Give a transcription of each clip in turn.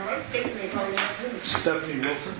All right, state your name, call me out, please. Stephanie Wilson.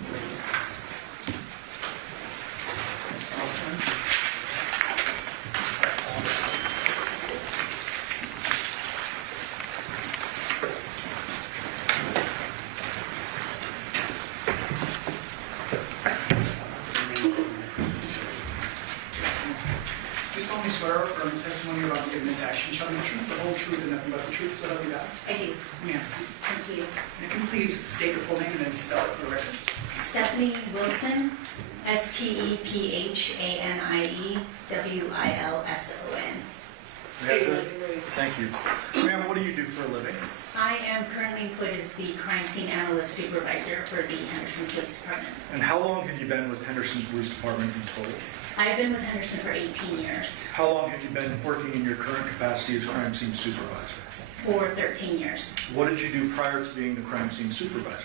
Do solemnly swear or affirm the testimony you're about to give in this action shall be the truth, the whole truth, and nothing but the truth, so help you God? I do. May I see? Thank you. And if you please state your full name and then spell it for the record. Stephanie Wilson, STEPHANIE WILSON. Thank you. Ma'am, what do you do for a living? I am currently employed as the crime scene analyst supervisor for the Henderson Police Department. And how long have you been with Henderson Police Department in total? I've been with Henderson for 18 years, How long have you been working in your current capacity as crime scene supervisor? for 13 years. What did you do prior to being the crime scene supervisor?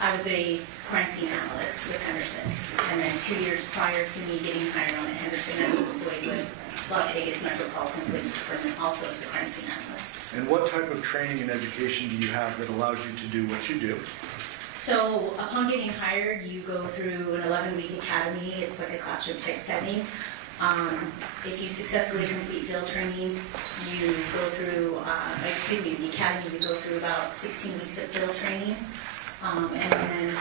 I was a crime scene analyst with Henderson, and then 2 years prior to me getting hired on at Henderson, I was employed with Las Vegas Metropolitan Police Department, also as a crime scene analyst. And what type of training and education do you have that allows you to do what you do? So upon getting hired, you go through an 11-week academy. It's like a classroom type setting. If you successfully complete field training, you go through, the academy, you go through about 16 weeks of field training. And then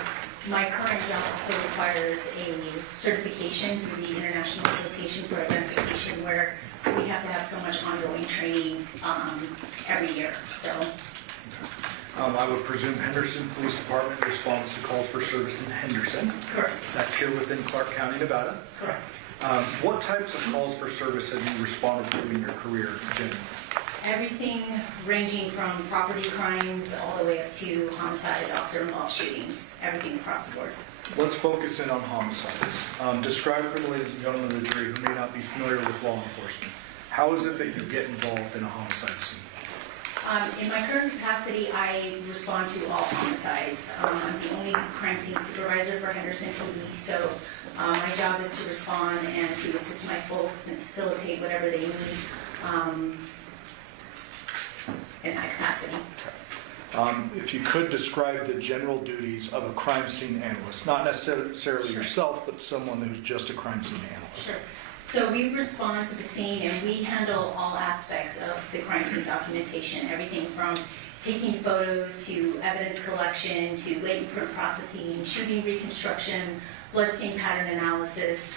my current job also requires a certification through the International Association for Identification, where we have to have so much ongoing training every year. So I would presume Henderson Police Department responds to calls for service in Henderson. correct, That's here within Clark County, Nevada. correct. What types of calls for service have you responded to in your career, Jen? Everything ranging from property crimes all the way up to homicides, officer-involved shootings, everything across the board. Let's focus in on homicides. Describe for the ladies and gentlemen of the jury who may not be familiar with law enforcement. How is it that you get involved in a homicide scene? In my current capacity, I respond to all homicides. I'm the only crime scene supervisor for Henderson PD, so my job is to respond and to assist my folks and facilitate whatever they need in that capacity. If you could describe the general duties of a crime scene analyst, not necessarily yourself, but someone who's just a crime scene analyst. Sure. So we respond to the scene and we handle all aspects of the crime scene documentation, everything from taking photos to evidence collection to latent print processing, shooting reconstruction, bloodstain pattern analysis,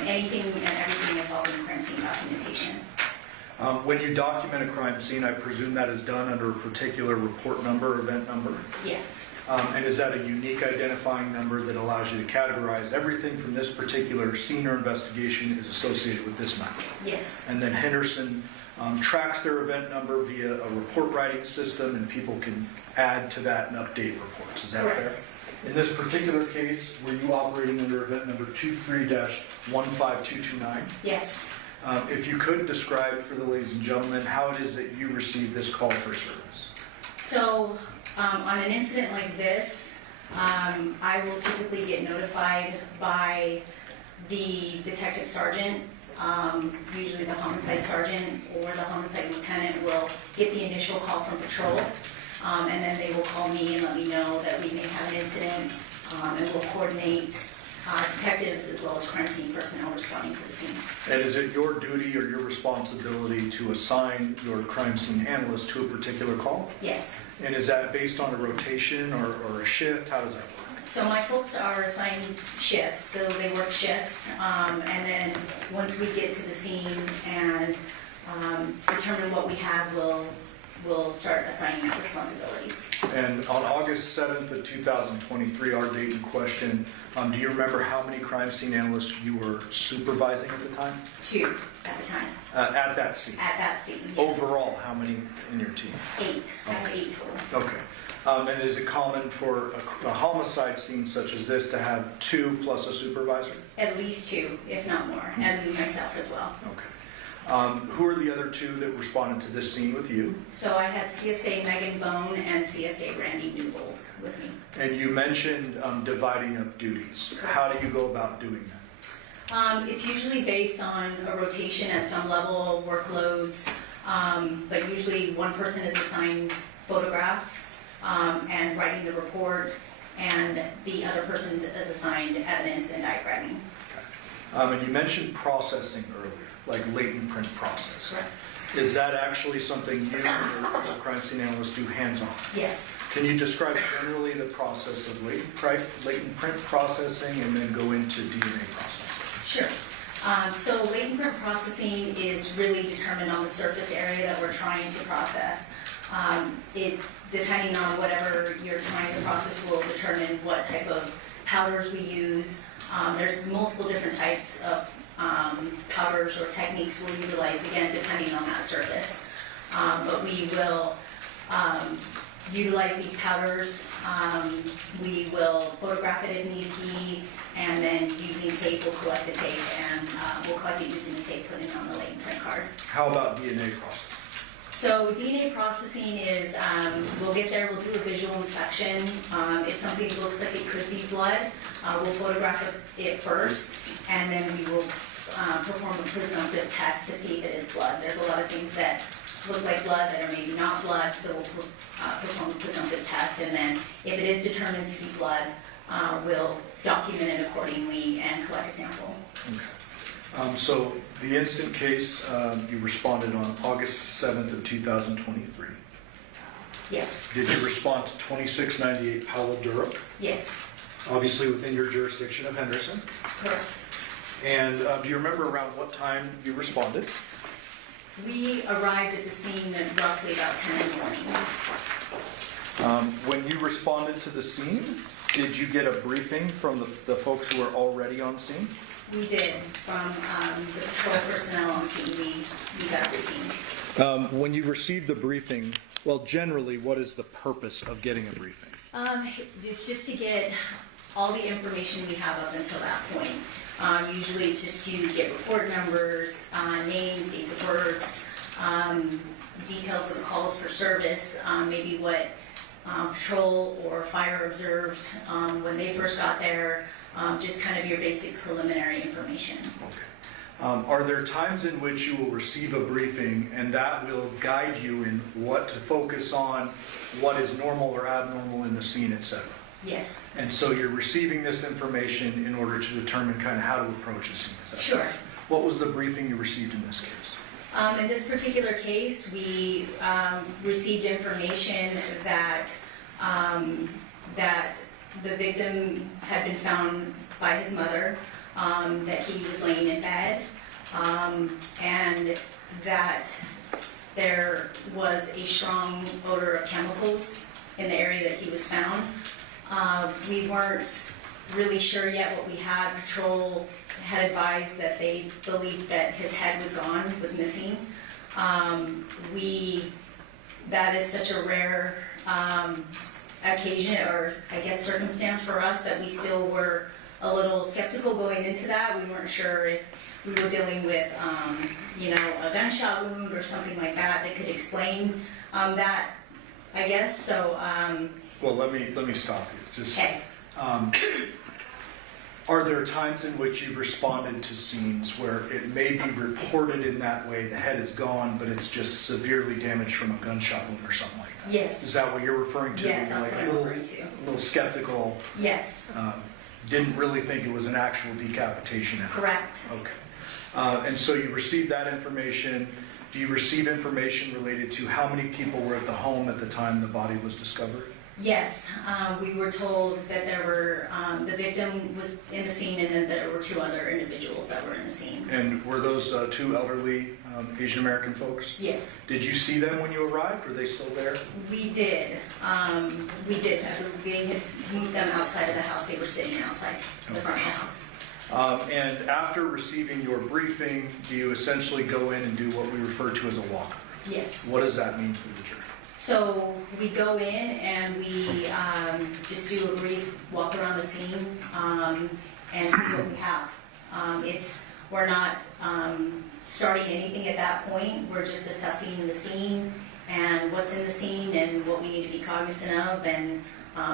anything and everything involving crime scene documentation. When you document a crime scene, I presume that is done under a particular report number, event number? Yes, And is that a unique identifying number that allows you to categorize everything from this particular scene or investigation is associated with this number? yes, And then Henderson tracks their event number via a report writing system, and people can add to that and update reports. Is that Correct. fair? In this particular case, were you operating under event number 23-15229? yes. If you could describe for the ladies and gentlemen how it is that you received this call for service. So on an incident like this, I will typically get notified by the detective sergeant. Usually the homicide sergeant or the homicide lieutenant will get the initial call from patrol, and then they will call me and let me know that we may have an incident, and we'll coordinate detectives as well as crime scene personnel responding to the scene. And is it your duty or your responsibility to assign your crime scene analyst to a particular call? Yes. And is that based on a rotation or a shift? How does that work? So my folks are assigned shifts, so they work shifts, and then once we get to the scene and determine what we have, we'll start assigning out responsibilities. And on August 7th of 2023, our date in question, do you remember how many crime scene analysts you were supervising at the time? 2 at the time, At that scene? at that scene, yes. Overall, how many in your team? 8, I have 8 total. Okay. And is it common for a homicide scene such as this to have 2 plus a supervisor? At least 2, if not more, and myself as well. Okay. Who are the other 2 that responded to this scene with you? So I had CSA Megan Bone and CSA Randy Newbold with me. And you mentioned dividing up duties. How do you go about doing that? It's usually based on a rotation at some level, workloads, but usually one person is assigned photographs, and writing the report, and the other person is assigned evidence and diagramming. And you mentioned processing earlier, like latent print processing. Correct. Is that actually something you and the crime scene analysts do hands-on? Yes. Can you describe generally the process of latent print processing and then go into DNA processing? Sure. So latent print processing is really determined on the surface area that we're trying to process. Depending on whatever you're trying to process will determine what type of powders we use. There's multiple different types of powders or techniques we'll utilize, again, depending on that surface. But we will utilize these powders. We will photograph it if needs be, and then using tape, we'll collect the tape, and we'll collect it using the tape, put it on the latent print card. How about DNA processing? So DNA processing is, we'll get there, we'll do a visual inspection. If something looks like it could be blood, we'll photograph it first, and then we will perform a presumptive test to see if it is blood. There's a lot of things that look like blood that are maybe not blood, so we'll perform a presumptive test, and then if it is determined to be blood, we'll document it accordingly and collect a sample. Okay. So the instant case, you responded on August 7th of 2023. Yes. Did you respond to 2698 Paula Durham? Yes. Obviously within your jurisdiction of Henderson. Correct. And do you remember around what time you responded? We arrived at the scene at roughly about 10 in the morning. When you responded to the scene, did you get a briefing from the folks who were already on scene? We did. From the patrol personnel on scene, we got a briefing. When you received the briefing, well, generally, what is the purpose of getting a briefing? It's just to get all the information we have up until that point. Usually it's just to get report numbers, names, dates of births, details of the calls for service, maybe what patrol or fire observed when they first got there, just kind of your basic preliminary information. Okay. Are there times in which you will receive a briefing and that will guide you in what to focus on, what is normal or abnormal in the scene, etc.? Yes. And so you're receiving this information in order to determine kind of how to approach the scene, is that Sure. correct? What was the briefing you received in this case? In this particular case, we received information that the victim had been found by his mother, that he was laying in bed, and that there was a strong odor of chemicals in the area that he was found. We weren't really sure yet what we had. Patrol had advised that they believed that his head was gone, was missing. That is such a rare occasion, or I guess circumstance for us, that we still were a little skeptical going into that. We weren't sure if we were dealing with, a gunshot wound or something like that that could explain that, I guess. So. Well, let me stop you. Just, Okay. Are there times in which you've responded to scenes where it may be reported in that way, the head is gone, but it's just severely damaged from a gunshot wound or something like that? Yes. Is that what you're referring to? Yes, that's Like what a I'm little- referring to. A little skeptical, Yes, didn't really think it was an actual decapitation. correct. Okay. And so you received that information. Do you receive information related to how many people were at the home at the time the body was discovered? Yes, we were told that there were, the victim was in the scene, and then there were two other individuals that were in the scene. And were those two elderly Asian American folks? Yes, Did you see them when you arrived? Were they still there? we did. They had moved them outside of the house. They were sitting outside the front of the house. And after receiving your briefing, do you essentially go in and do what we refer to as a walkthrough? Yes. What does that mean for the jury? So we go in and we just do a brief walk around the scene and see what we have. We're not starting anything at that point. We're just assessing the scene and what's in the scene and what we need to be cognizant of, and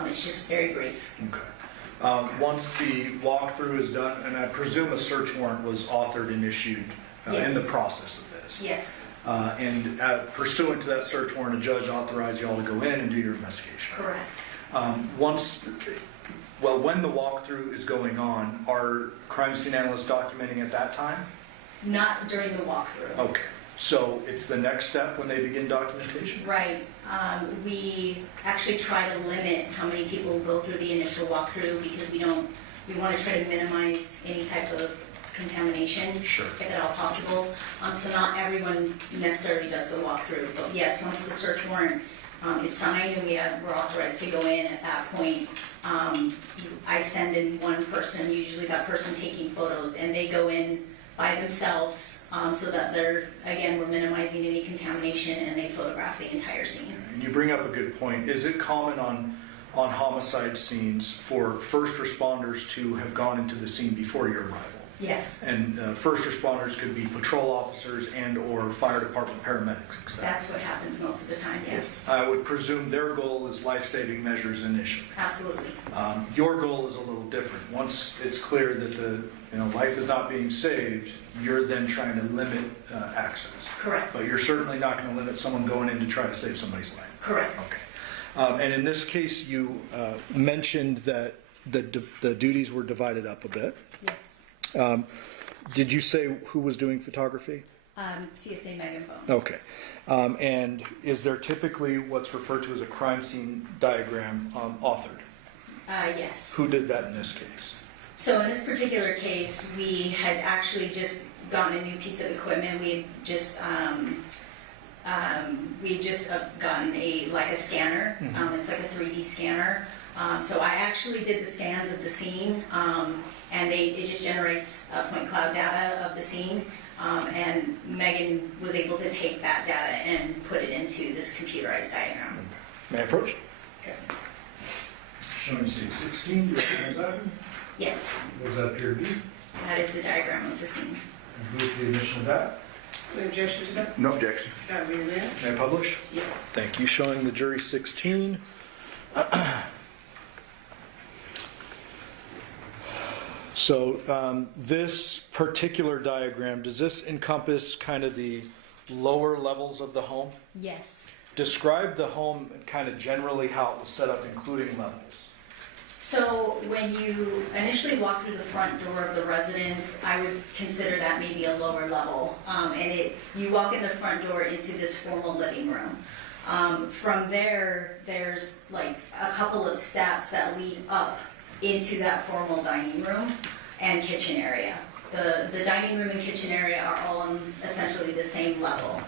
it's just very brief. Okay. Once the walkthrough is done, and I presume a search warrant was authored and issued in Yes. the process of this. Yes. And pursuant to that search warrant, a judge authorized you all to go in and do your investigation. Correct. When the walkthrough is going on, are crime scene analysts documenting at that time? Not during the walkthrough. Okay, so it's the next step when they begin documentation? Right. We actually try to limit how many people go through the initial walkthrough because we want to try to minimize any type of contamination, Sure. if at all possible. So not everyone necessarily does the walkthrough, but yes, once the search warrant is signed and we're authorized to go in at that point, I send in one person, usually that person taking photos, and they go in by themselves so that we're minimizing any contamination, and they photograph the entire scene. And you bring up a good point. Is it common on homicide scenes for first responders to have gone into the scene before your arrival? Yes, And first responders could be patrol officers and or fire department paramedics, etc. that's what happens most of the time, yes. I would presume their goal is life-saving measures initially. Absolutely. Your goal is a little different. Once it's clear that the life is not being saved, you're then trying to limit access. Correct. But you're certainly not going to limit someone going in to try to save somebody's life. Correct. Okay. And in this case, you mentioned that the duties were divided up a bit. Yes. Did you say who was doing photography? CSA Megan Bone. Okay. And is there typically what's referred to as a crime scene diagram authored? Yes. Who did that in this case? So in this particular case, we had actually just gotten a new piece of equipment. We had just gotten a scanner. It's like a 3D scanner. So I actually did the scans of the scene, and it just generates point cloud data of the scene. And Megan was able to take that data and put it into this computerized diagram. May I approach? Yes. Showing scene 16, do you recognize that? Yes, What does that appear to be? that is the diagram of the scene. And who is the initial that? Any objection to that? No objection. That being read? May I publish? Yes. Thank you. Showing the jury 16. So this particular diagram, does this encompass kind of the lower levels of the home? Yes. Describe the home kind of generally how it was set up, including levels. So when you initially walk through the front door of the residence, I would consider that maybe a lower level. You walk in the front door into this formal living room. From there, there's like a couple of steps that lead up into that formal dining room and kitchen area. The dining room and kitchen area are all on essentially the same level.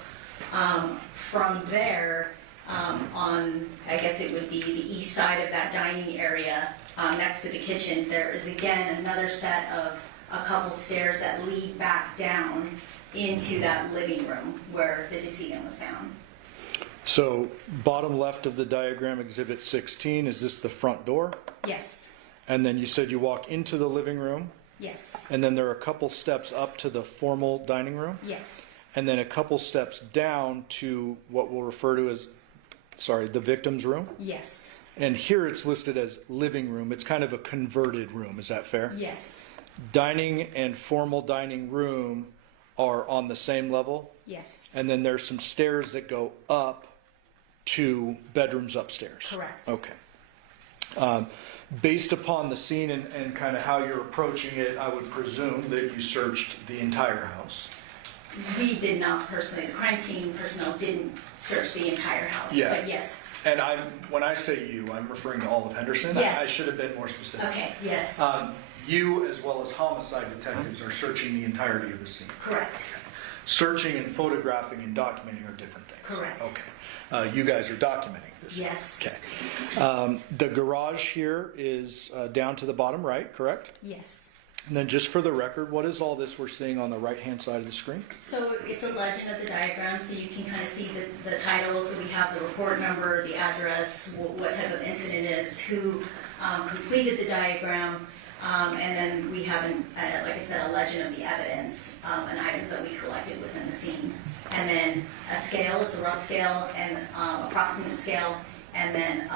From there, on, I guess it would be the east side of that dining area, next to the kitchen, there is again another set of a couple stairs that lead back down into that living room where the decedent was found. So bottom left of the diagram, exhibit 16, is this the front door? Yes, And then you said you walk into the living room, yes, and then there are a couple steps up to the formal dining room, yes, and then a couple steps down to what we'll refer to as, the victim's room. yes, And here it's listed as living room. It's kind of a converted room, is that fair? yes, Dining and formal dining room are on the same level, yes, and then there's some stairs that go up to bedrooms upstairs. correct. Okay. Based upon the scene and kind of how you're approaching it, I would presume that you searched the entire house. We did not personally, the crime scene personnel didn't search the entire house, Yeah. but yes. And when I say you, I'm referring to all of Henderson. Yes. I should have been more specific. Okay, yes, You, as well as homicide detectives, are searching the entirety of the scene. correct, Searching and photographing and documenting are different things. correct. Okay. You guys are documenting this. Yes, Okay. The garage here is down to the bottom right, correct? yes. And then just for the record, what is all this we're seeing on the right-hand side of the screen? So it's a legend of the diagram, so you can kind of see the title. So we have the report number, the address, what type of incident it is, who completed the diagram, and then we have, like I said, a legend of the evidence and items that we collected within the scene. And then a scale, it's a rough scale, and approximate scale, and then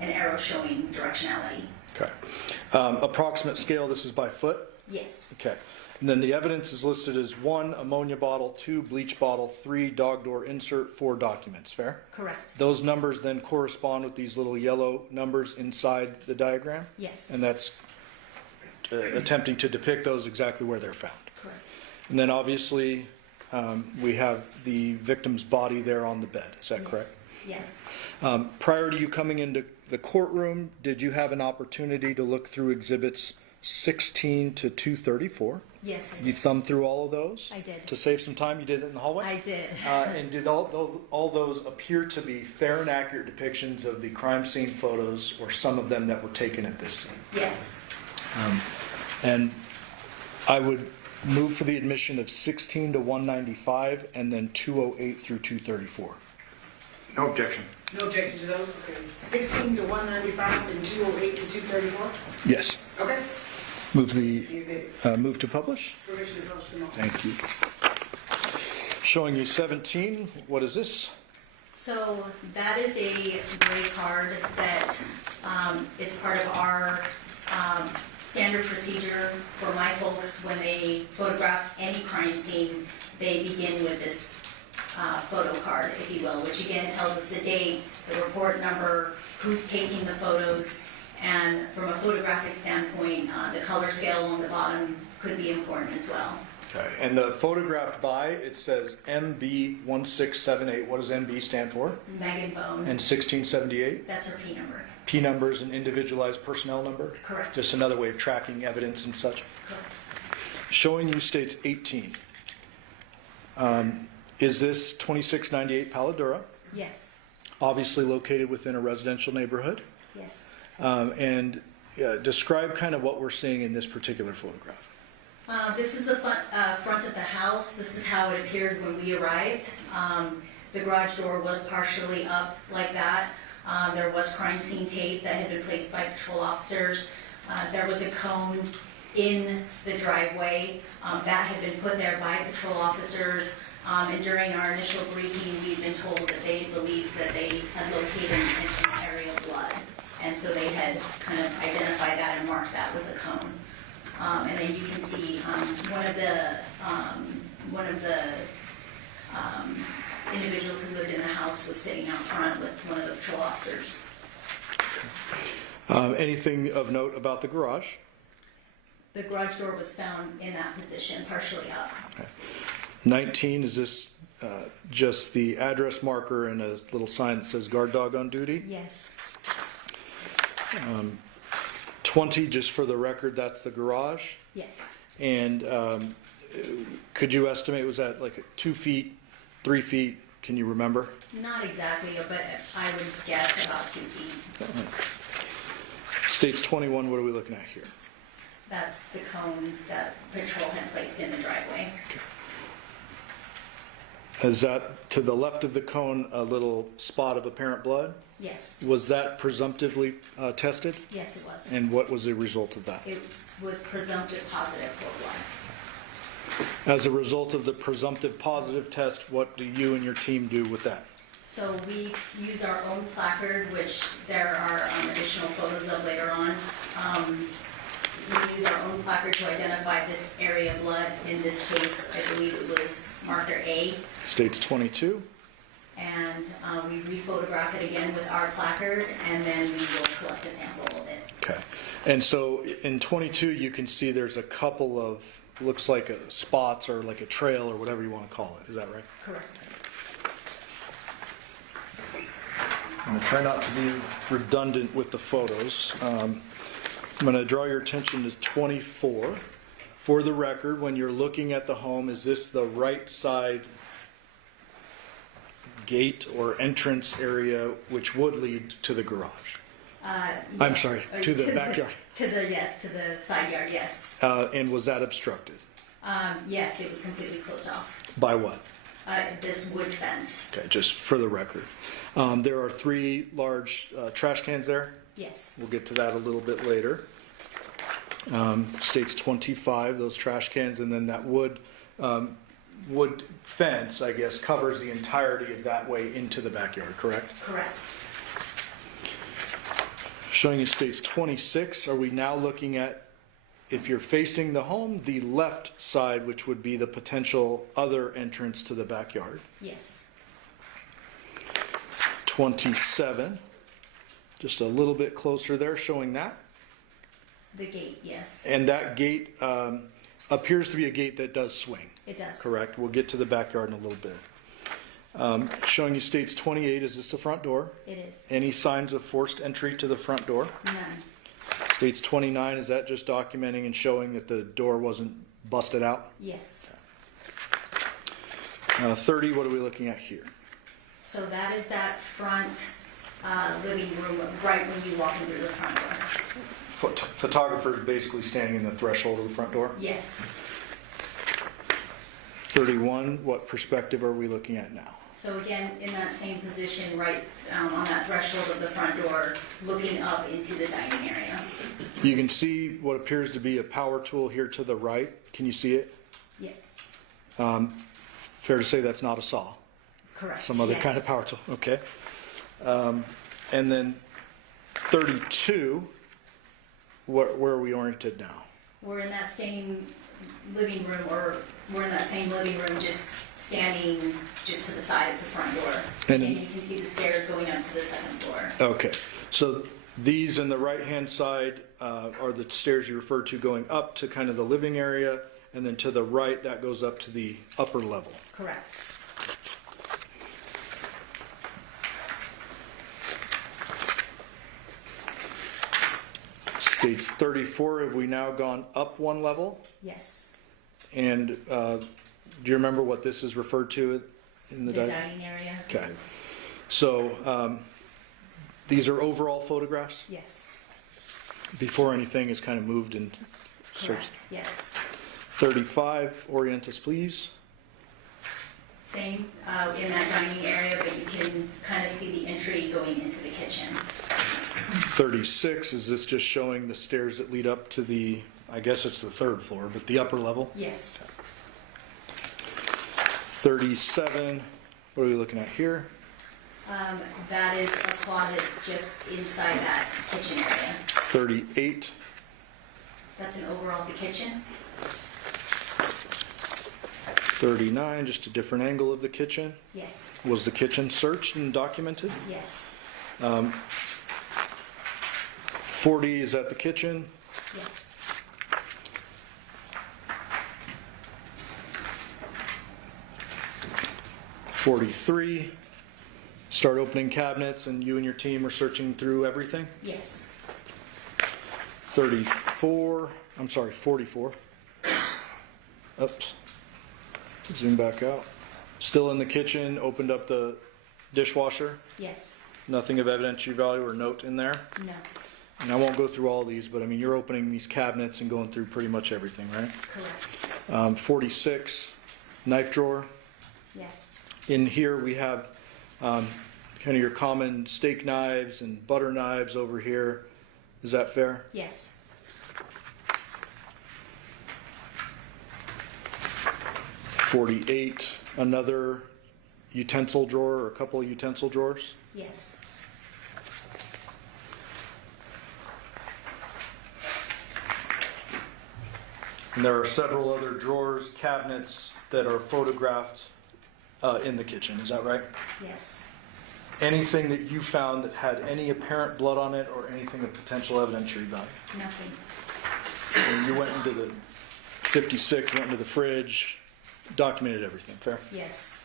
an arrow showing directionality. Okay. Approximate scale, this is by foot? Yes, Okay. And then the evidence is listed as 1, ammonia bottle, 2, bleach bottle, 3, dog door insert, 4, documents. Fair? Correct. Those numbers then correspond with these little yellow numbers inside the diagram? Yes. And that's attempting to depict those exactly where they're found. Correct. And then obviously, we have the victim's body there on the bed. Is that correct? Yes. Prior to you coming into the courtroom, did you have an opportunity to look through exhibits 16 to 234? Yes, I You did. thumbed through all of those? I did. To save some time, you did it in the hallway? I did. And did all those appear to be fair and accurate depictions of the crime scene photos, or some of them that were taken at this scene? Yes. And I would move for the admission of 16 to 195 and then 208 through 234. No objection. No objection to those, okay. 16 to 195 and 208 to 234? Yes. Okay. Move to publish. Permission to post them all. Thank you. Showing you 17. What is this? So that is a gray card that is part of our standard procedure for my folks. When they photograph any crime scene, they begin with this photo card, if you will, which again tells us the date, the report number, who's taking the photos, and from a photographic standpoint, the color scale along the bottom could be important as well. Okay. And the photographed by, it says MB1678. What does MB stand for? Megan Bone, And 1678? that's her P number. P number is an individualized personnel number? Correct. Just another way of tracking evidence and such. Correct. Showing you states 18. Is this 2698 Paladura? Yes. Obviously located within a residential neighborhood. Yes. And describe kind of what we're seeing in this particular photograph. This is the front of the house. This is how it appeared when we arrived. The garage door was partially up like that. There was crime scene tape that had been placed by patrol officers. There was a cone in the driveway that had been put there by patrol officers. And during our initial briefing, we'd been told that they believed that they had located an area of blood. And so they had kind of identified that and marked that with a cone. And then you can see one of the individuals who lived in the house was sitting out front with one of the patrol officers. Anything of note about the garage? The garage door was found in that position, partially up. 19, is this just the address marker and a little sign that says guard dog on duty? Yes. 20, just for the record, that's the garage. Yes. And could you estimate, was that like 2 feet, 3 feet? Can you remember? Not exactly, but I would guess about 2 feet. States 21, what are we looking at here? That's the cone that patrol had placed in the driveway. Is that to the left of the cone a little spot of apparent blood? Yes. Was that presumptively tested? Yes, it was. And what was the result of that? It was presumptive positive for blood. As a result of the presumptive positive test, what do you and your team do with that? So we use our own placard, which there are additional photos of later on. We use our own placard to identify this area of blood. In this case, I believe it was marker A. States 22. And we re-photograph it again with our placard, and then we will collect a sample of it. Okay. And so in 22, you can see there's a couple of, looks like spots or like a trail or whatever you want to call it. Is that right? Correct. I'm going to try not to be redundant with the photos. I'm going to draw your attention to 24. For the record, when you're looking at the home, is this the right side gate or entrance area which would lead to the garage? Yes. I'm sorry, Or to the backyard. To the side yard, yes. And was that obstructed? Yes, it was completely closed off. By what? This wood fence. Okay, just for the record. There are 3 large trash cans there. Yes. We'll get to that a little bit later. States 25, those trash cans, and then that wood fence, I guess, covers the entirety of that way into the backyard, correct? Correct. Showing you states 26, are we now looking at if you're facing the home, the left side, which would be the potential other entrance to the backyard. Yes. 27, just a little bit closer there, showing that. The gate, yes. And that gate appears to be a gate that does swing. It does. Correct. We'll get to the backyard in a little bit. Showing you states 28, is this the front door? It is. Any signs of forced entry to the front door? None. States 29, is that just documenting and showing that the door wasn't busted out? Yes. 30, what are we looking at here? So that is that front living room right when you walk in through the front door. Photographer is basically standing in the threshold of the front door. Yes. 31, what perspective are we looking at now? So again, in that same position, right on that threshold of the front door, looking up into the dining area. You can see what appears to be a power tool here to the right. Can you see it? Yes. Fair to say that's not a saw. Correct. Some other yes. kind of power tool. Okay. And then 32, where are we oriented now? We're in that same living room, or we're in that same living room, just standing just to the side of the front door. And And you can see the stairs going up to the second floor. Okay. So these in the right-hand side are the stairs you referred to going up to kind of the living area, and then to the right, that goes up to the upper level. Correct. States 34, have we now gone up one level? Yes. And do you remember what this is referred to in the The dining area. Okay. So these are overall photographs Yes. before anything is kind of moved and searched. Correct. Yes. 35, orient us please. Same in that dining area, but you can kind of see the entry going into the kitchen. 36, is this just showing the stairs that lead up to the, I guess it's the third floor, but the upper level? Yes. 37, what are we looking at here? That is a closet just inside that kitchen area. 38, That's an overall of the kitchen. 39, just a different angle of the kitchen. Yes. Was the kitchen searched and documented? Yes. 40, is that the kitchen? Yes. 43, start opening cabinets and you and your team are searching through everything? Yes. 44, oops, zoom back out. Still in the kitchen, opened up the dishwasher, Yes. nothing of evidentiary value or note in there. No. And I won't go through all these, but I mean, you're opening these cabinets and going through pretty much everything, right? Correct. 46, knife drawer. Yes. In here, we have kind of your common steak knives and butter knives over here. Is that fair? Yes. 48, another utensil drawer or a couple of utensil drawers. Yes. And there are several other drawers, cabinets that are photographed in the kitchen. Is that right? Yes. Anything that you found that had any apparent blood on it or anything of potential evidentiary value? Nothing. And you went into the 56, went into the fridge, documented everything. Fair? Yes.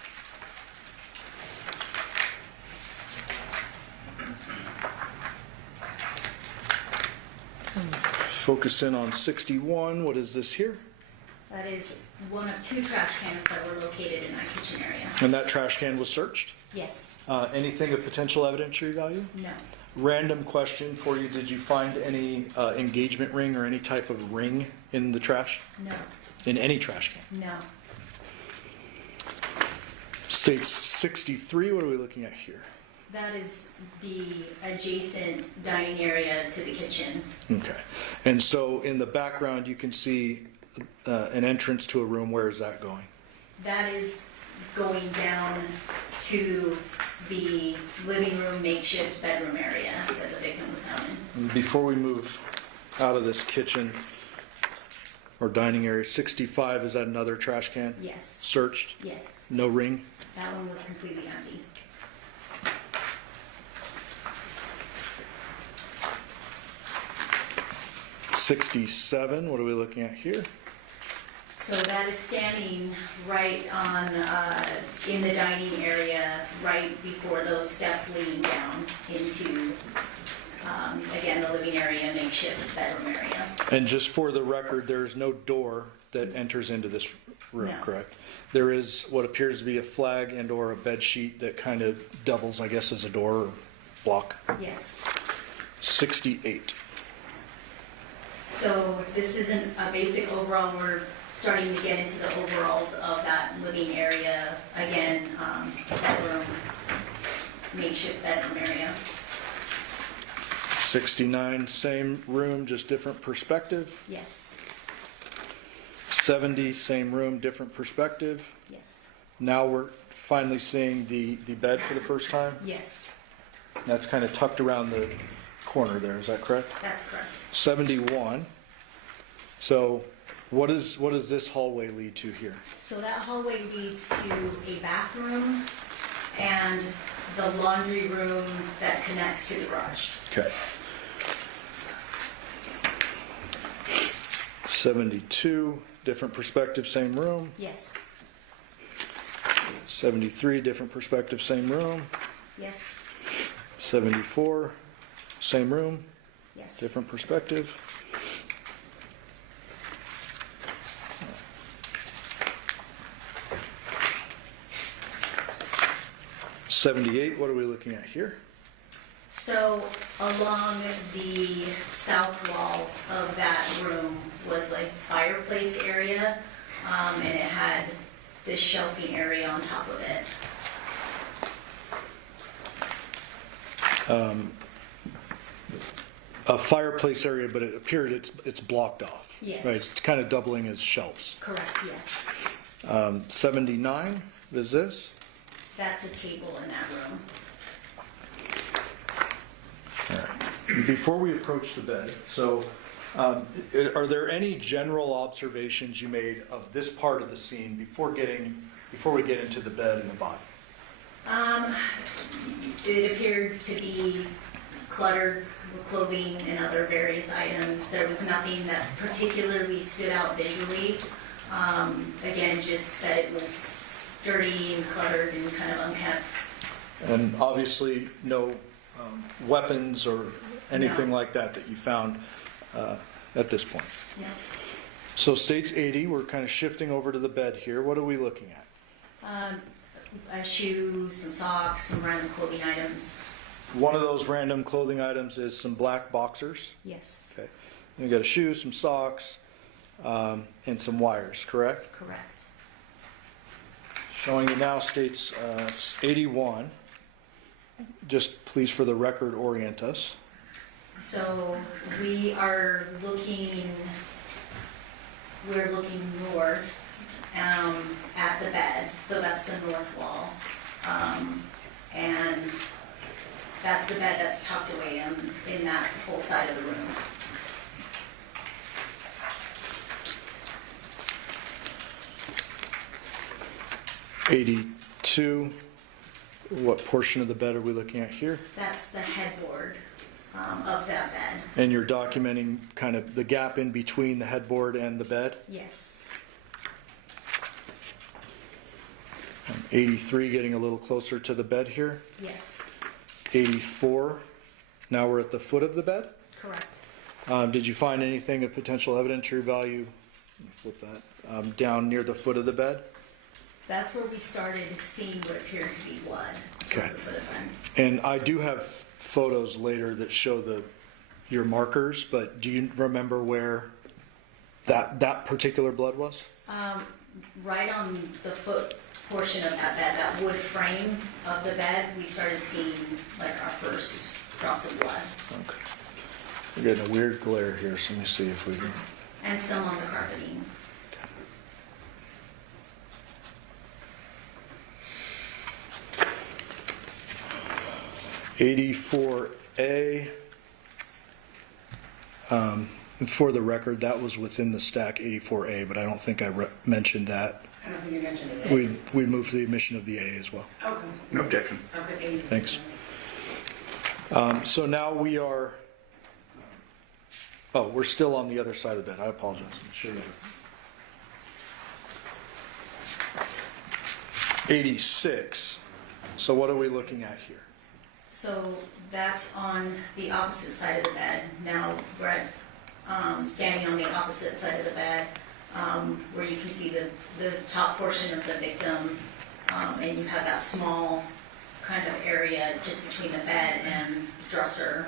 Focus in on 61. What is this here? That is one of two trash cans that were located in that kitchen area. And that trash can was searched? Yes. Anything of potential evidentiary value? No. Random question for you. Did you find any engagement ring or any type of ring in the trash? No. In any trash can? No. States 63. What are we looking at here? That is the adjacent dining area to the kitchen. Okay. And so in the background, you can see an entrance to a room. Where is that going? That is going down to the living room makeshift bedroom area that the victim was found in. And before we move out of this kitchen, or dining area. 65, is that another trash can? Yes, Searched, yes. no ring? That one was completely empty. '67, what are we looking at here? So that is standing right on, in the dining area, right before those steps leading down into, again, the living area, makeshift bedroom area. And just for the record, there is no door that enters into this room, No. correct? There is what appears to be a flag and or a bed sheet that kind of doubles, I guess, as a door or block. Yes. 68. So this isn't a basic overall, we're starting to get into the overalls of that living area, again, bedroom, makeshift bedroom area. 69, same room, just different perspective. Yes, 70, same room, different perspective. yes, Now we're finally seeing the bed for the first time. yes, That's kind of tucked around the corner there, is that correct? that's correct. 71. So what does this hallway lead to here? So that hallway leads to a bathroom and the laundry room that connects to the garage. Okay. 72, different perspective, same room. Yes, 73, different perspective, same room. yes, 74, same room, yes. different perspective. '78, what are we looking at here? So along the south wall of that room was like fireplace area, and it had this shelving area on top of it. A fireplace area, but it appeared it's blocked off. Yes. Right, it's kind of doubling as shelves. Correct, yes. 79 is this? That's a table in that room. All right. Before we approach the bed, so are there any general observations you made of this part of the scene before we get into the bed and the body? It appeared to be cluttered with clothing and other various items. There was nothing that particularly stood out visually. Again, just that it was dirty and cluttered and kind of unkempt. And obviously no weapons or anything No. like that you found at this point. No. So states 80, we're kind of shifting over to the bed here. What are we looking at? A shoe, some socks, some random clothing items. One of those random clothing items is some black boxers. Yes, Okay. You got a shoe, some socks, and some wires, correct? correct. Showing you now states 81. Just please for the record orient us. So we're looking north at the bed. So that's the north wall. And that's the bed that's tucked away in that whole side of the room. '82. What portion of the bed are we looking at here? That's the headboard of that bed. And you're documenting kind of the gap in between the headboard and the bed? Yes, 83, getting a little closer to the bed here. yes, 84, now we're at the foot of the bed. correct. Did you find anything of potential evidentiary value, flip that, down near the foot of the bed? That's where we started seeing what appeared to be blood. Okay. Was the foot of the bed. And I do have photos later that show your markers, but do you remember where that particular blood was? Right on the foot portion of that bed, that wood frame of the bed, we started seeing like our first drops of blood. Okay. We're getting a weird glare here, so let me see if we can. And some on the carpeting. 84A. And for the record, that was within the stack 84A, but I don't think I mentioned that. I don't think you mentioned it. We'd move for the admission of the A as well. Okay. No objection. Okay. Thanks. So now we are, we're still on the other side of the bed. I apologize. Let me show you. 86. So what are we looking at here? So that's on the opposite side of the bed. Now we're at, standing on the opposite side of the bed, where you can see the top portion of the victim, and you have that small kind of area just between the bed and dresser,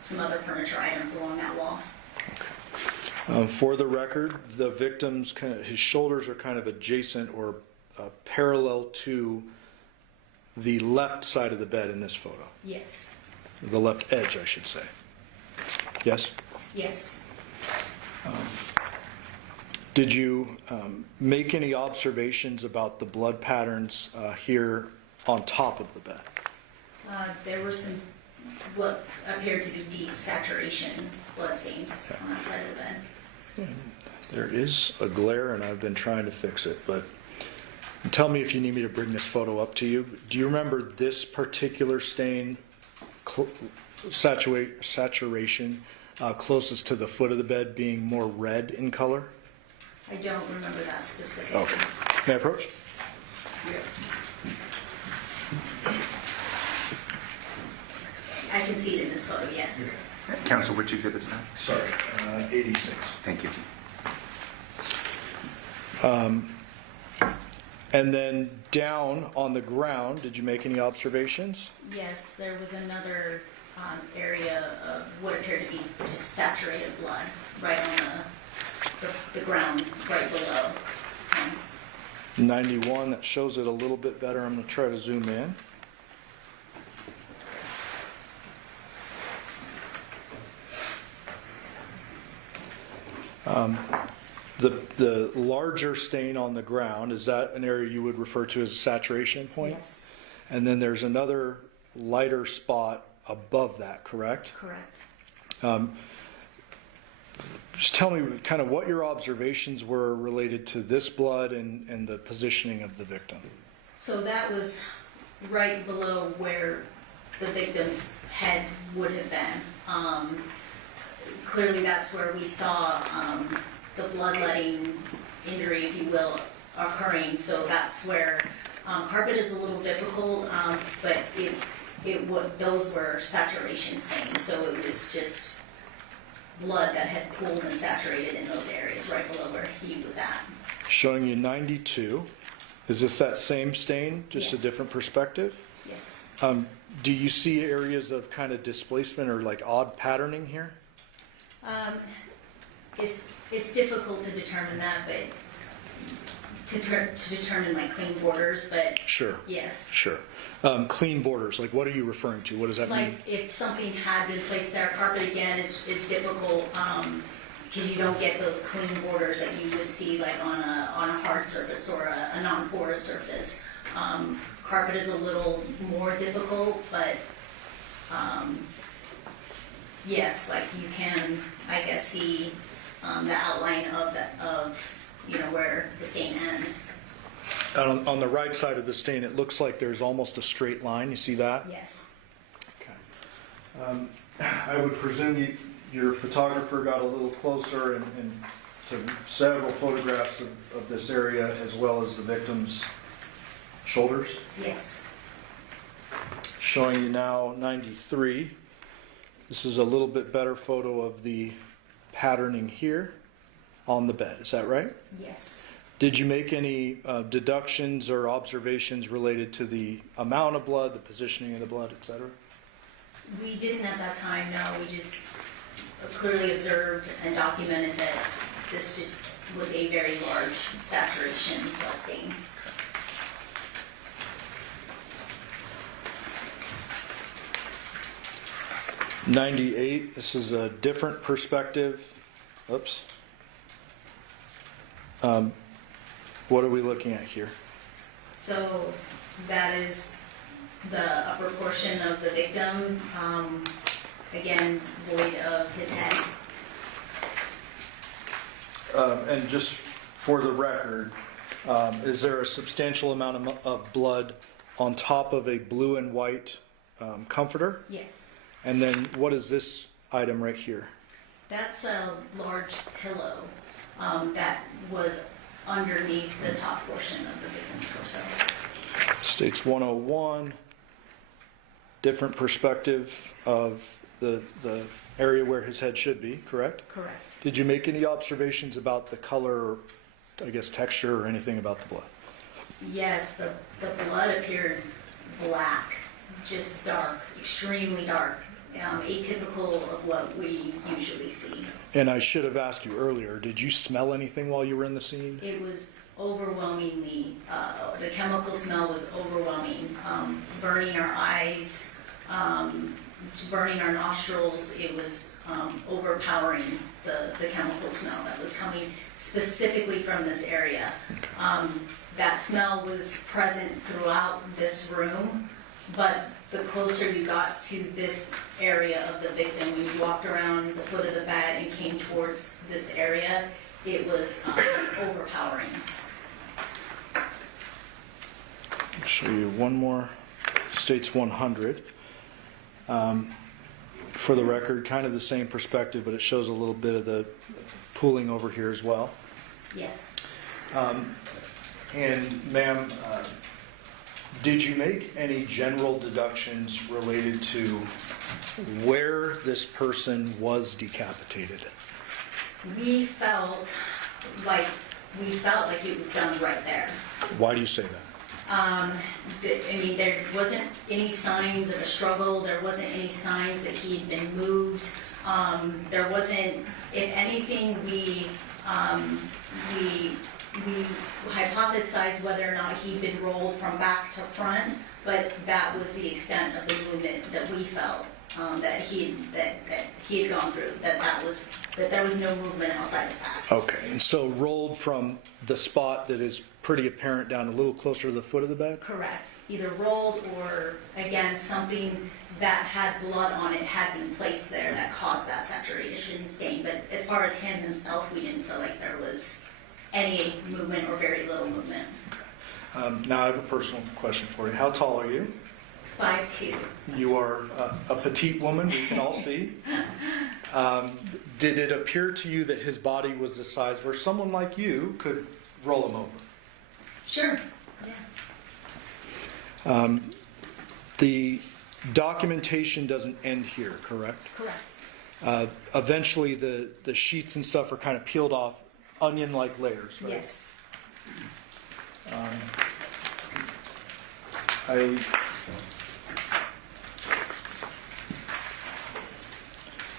some other furniture items along that wall. For the record, the victim's his shoulders are kind of adjacent or parallel to the left side of the bed in this photo. Yes. The left edge, I should say. Yes? Yes. Did you make any observations about the blood patterns here on top of the bed? There were some what appeared to be deep saturation blood stains on that side of the bed. There is a glare, and I've been trying to fix it, but tell me if you need me to bring this photo up to you. Do you remember this particular stain, saturation, closest to the foot of the bed being more red in color? I don't remember that specifically. Okay. May I approach? Yes. I can see it in this photo, yes. Counsel, which exhibit's that? Sorry, 86. Thank you. And then down on the ground, did you make any observations? Yes, there was another area of what appeared to be just saturated blood right on the ground right below. 91, that shows it a little bit better. I'm going to try to zoom in. The larger stain on the ground, is that an area you would refer to as a saturation point? Yes, And then there's another lighter spot above that, correct? correct. Just tell me kind of what your observations were related to this blood and the positioning of the victim. So that was right below where the victim's head would have been. Clearly that's where we saw the bloodletting injury, if you will, occurring. So that's where carpet is a little difficult, but those were saturation stains. So it was just blood that had pooled and saturated in those areas right below where he was at. Showing you 92. Is this that same stain, just a Yes. different perspective? Yes. Do you see areas of kind of displacement or like odd patterning here? It's difficult to determine that, but to determine like clean borders, but Sure. yes. Sure. Clean borders, like what are you referring to? What does that mean? Like if something had been placed there, carpet again is difficult because you don't get those clean borders that you would see like on a hard surface or a non-porous surface. Carpet is a little more difficult, but yes, like you can, I guess, see the outline of where the stain ends. On the right side of the stain, it looks like there's almost a straight line. You see that? Yes. Okay. I would presume your photographer got a little closer and took several photographs of this area as well as the victim's shoulders. Yes. Showing you now 93. This is a little bit better photo of the patterning here on the bed. Is that right? Yes. Did you make any deductions or observations related to the amount of blood, the positioning of the blood, etc.? We didn't at that time, no. We just clearly observed and documented that this just was a very large saturation blood stain. '98, this is a different perspective. Oops. What are we looking at here? So that is the upper portion of the victim, again, void of his head. And just for the record, is there a substantial amount of blood on top of a blue and white comforter? Yes. And then what is this item right here? That's a large pillow that was underneath the top portion of the victim's torso. States 101, different perspective of the area where his head should be, correct? Correct. Did you make any observations about the color, I guess texture, or anything about the blood? Yes, the blood appeared black, just dark, extremely dark, atypical of what we usually see. And I should have asked you earlier, did you smell anything while you were in the scene? It was overwhelmingly, the chemical smell was overwhelming, burning our eyes, burning our nostrils. It was overpowering the chemical smell that was coming specifically from this area. That smell was present throughout this room, but the closer you got to this area of the victim, when you walked around the foot of the bed and came towards this area, it was overpowering. I'll show you one more. States 100. For the record, kind of the same perspective, but it shows a little bit of the pooling over here as well. Yes. And ma'am, did you make any general deductions related to where this person was decapitated? We felt like it was done right there. Why do you say that? I mean, there wasn't any signs of a struggle. There wasn't any signs that he had been moved. There wasn't, if anything, we hypothesized whether or not he'd been rolled from back to front, but that was the extent of the movement that we felt that he had gone through. That there was no movement outside the back. Okay, and so rolled from the spot that is pretty apparent down a little closer to the foot of the bed? Correct. Either rolled or, again, something that had blood on it had been placed there that caused that saturation stain. But as far as him himself, we didn't feel like there was any movement or very little movement. Now I have a personal question for you. How tall are you? 5'2". You are a petite woman, we can all see. Did it appear to you that his body was the size where someone like you could roll him over? Sure. Yeah. The documentation doesn't end here, correct? Correct. Eventually the sheets and stuff are kind of peeled off, onion-like layers, right? Yes.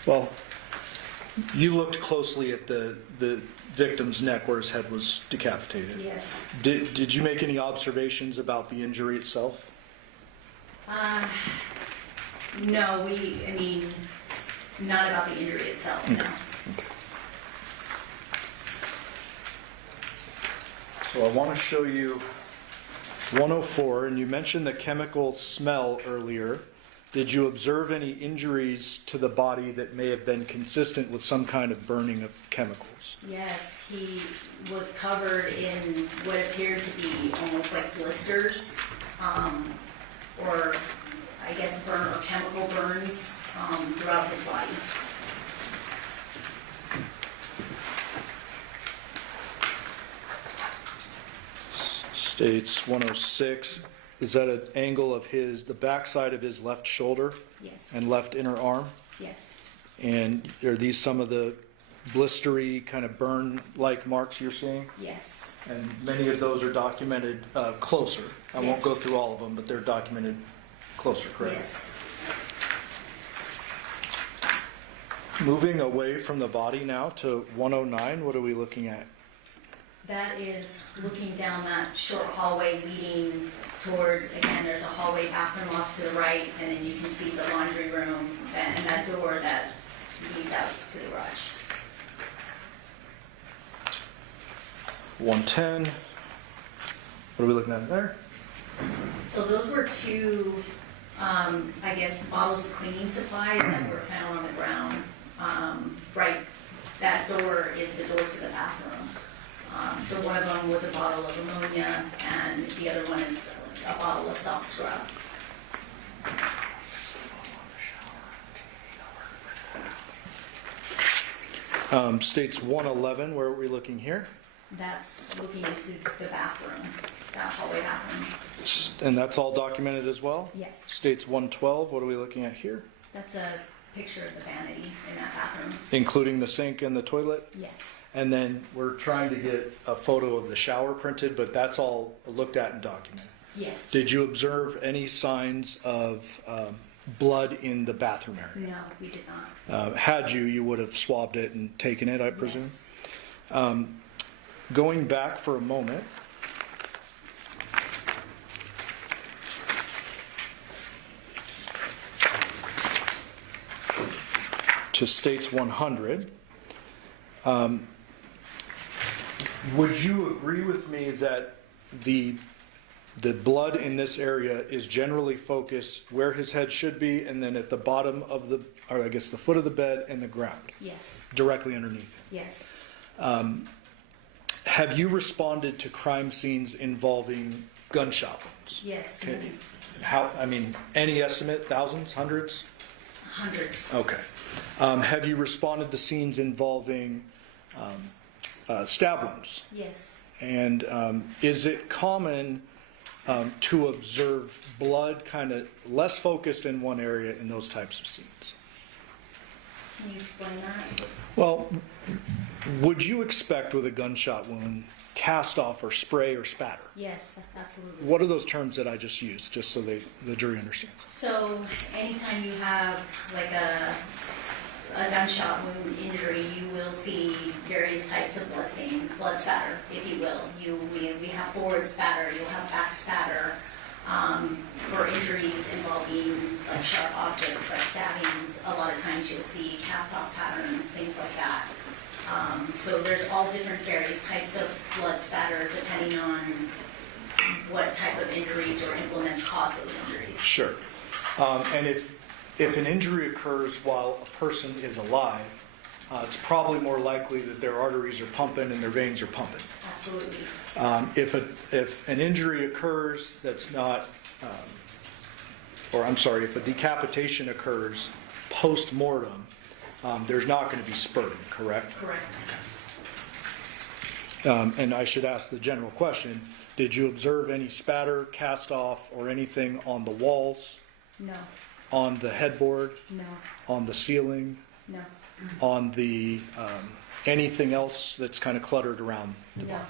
Well, you looked closely at the victim's neck where his head was decapitated. Yes. Did you make any observations about the injury itself? No, not about the injury itself, no. So I want to show you 104, and you mentioned the chemical smell earlier. Did you observe any injuries to the body that may have been consistent with some kind of burning of chemicals? Yes, he was covered in what appeared to be almost like blisters, or I guess burn or chemical burns throughout his body. States 106. Is that an angle of the backside of his left shoulder Yes. and left inner arm? Yes. And are these some of the blistery kind of burn-like marks you're seeing? Yes. And many of those are documented closer. I won't Yes. go through all of them, but they're documented closer, correct? Yes. Moving away from the body now to 109, what are we looking at? That is looking down that short hallway leading towards, again, there's a hallway bathroom off to the right, and then you can see the laundry room and that door that leads out to the garage. 110. What are we looking at there? So those were two, I guess, bottles of cleaning supplies that were found on the ground. Right, that door is the door to the bathroom. So one of them was a bottle of ammonia, and the other one is a bottle of soft scrub. States 111, where are we looking here? That's looking into the bathroom, that hallway bathroom. And that's all documented as well? Yes. States 112, what are we looking at here? That's a picture of the vanity in that bathroom. Including the sink and the toilet? Yes. And then we're trying to get a photo of the shower printed, but that's all looked at and documented. Yes. Did you observe any signs of blood in the bathroom area? No, we did not. Had you would have swabbed it and taken it, I presume? Yes. Going back for a moment, to states 100, would you agree with me that the blood in this area is generally focused where his head should be, and then at the bottom of the, or I guess the foot of the bed and the ground, Yes. directly underneath him? Yes. Have you responded to crime scenes involving gunshot wounds? Yes. Okay. How, I mean, any estimate, thousands, hundreds? Hundreds. Okay. Have you responded to scenes involving stab wounds? Yes. And is it common to observe blood kind of less focused in one area in those types of scenes? Can you explain that? Well, would you expect with a gunshot wound cast off or spray or spatter? Yes, absolutely. What are those terms that I just used, just so the jury understands? So anytime you have like a gunshot wound injury, you will see various types of blood stain, blood spatter, if you will. We have forward spatter, you'll have back spatter. For injuries involving like sharp objects like stabbings, a lot of times you'll see cast-off patterns, things like that. So there's all different various types of blood spatter depending on what type of injuries or implements cause those injuries. Sure. And if an injury occurs while a person is alive, it's probably more likely that their arteries are pumping and their veins are pumping. Absolutely. If an injury occurs that's not, if a decapitation occurs post-mortem, there's not going to be spurting, correct? Correct. And I should ask the general question, did you observe any spatter, cast off, or anything on the walls, No. on the headboard, No. on the ceiling, No. on the, anything else that's kind of cluttered around the No. body?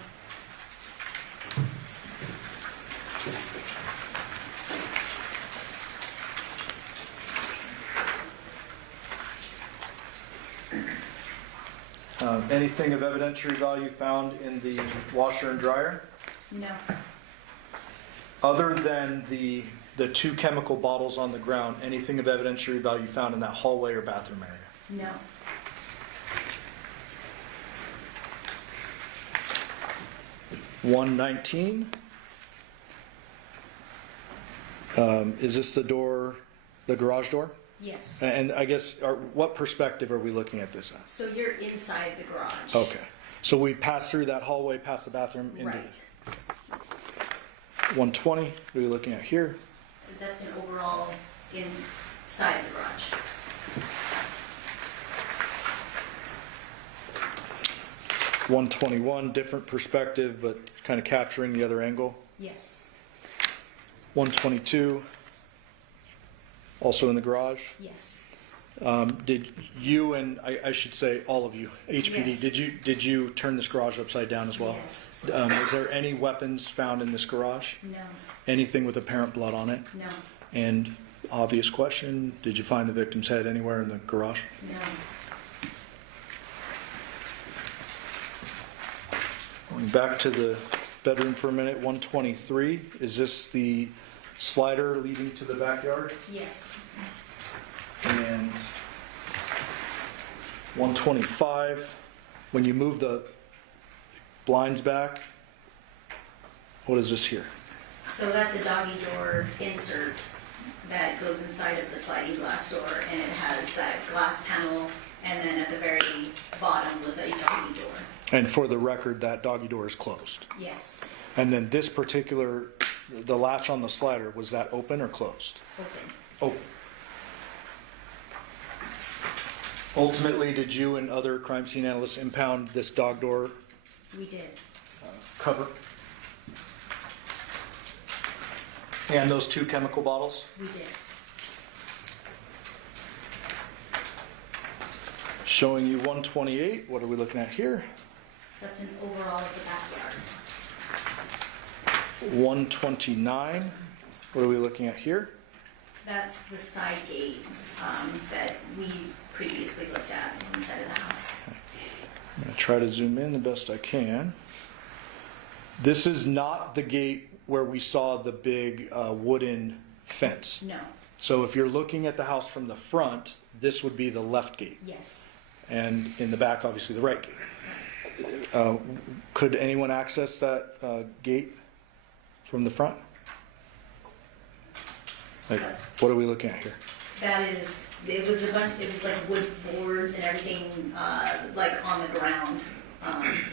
Anything of evidentiary value found in the washer and dryer? No. Other than the two chemical bottles on the ground, anything of evidentiary value found in that hallway or bathroom area? No. $119. Is this the door, the garage door? Yes. And I guess, what perspective are we looking at this at? So you're inside the garage. Okay. So we pass through that hallway, past the bathroom, into Right. 120. What are we looking at here? That's an overall inside the garage. $121, different perspective, but kind of capturing the other angle. Yes. $122, also in the garage. Yes. Did you, and I should say all of you, HPD, Yes. did you turn this garage upside down as well? Yes. Is there any weapons found in this garage? No. Anything with apparent blood on it? No. And obvious question, did you find the victim's head anywhere in the garage? No. Going back to the bedroom for a minute, 123, is this the slider leading to the backyard? Yes. And 125, when you move the blinds back, what is this here? So that's a doggy door insert that goes inside of the sliding glass door, and it has that glass panel, and then at the very bottom was a doggy door. And for the record, that doggy door is closed. Yes, And then this particular, the latch on the slider, was that open or closed? open. Open. Ultimately, did you and other crime scene analysts impound this dog door We did. cover? And those 2 chemical bottles? We did. Showing you 128. What are we looking at here? That's an overall of the backyard. 129. What are we looking at here? That's the side gate that we previously looked at inside of the house. I'm going to try to zoom in the best I can. This is not the gate where we saw the big wooden fence. No. So if you're looking at the house from the front, this would be the left gate. Yes. And in the back, obviously, the right gate. Could anyone access that gate from the front? Like, what are we looking at here? That is, it was like wood boards and everything, like on the ground,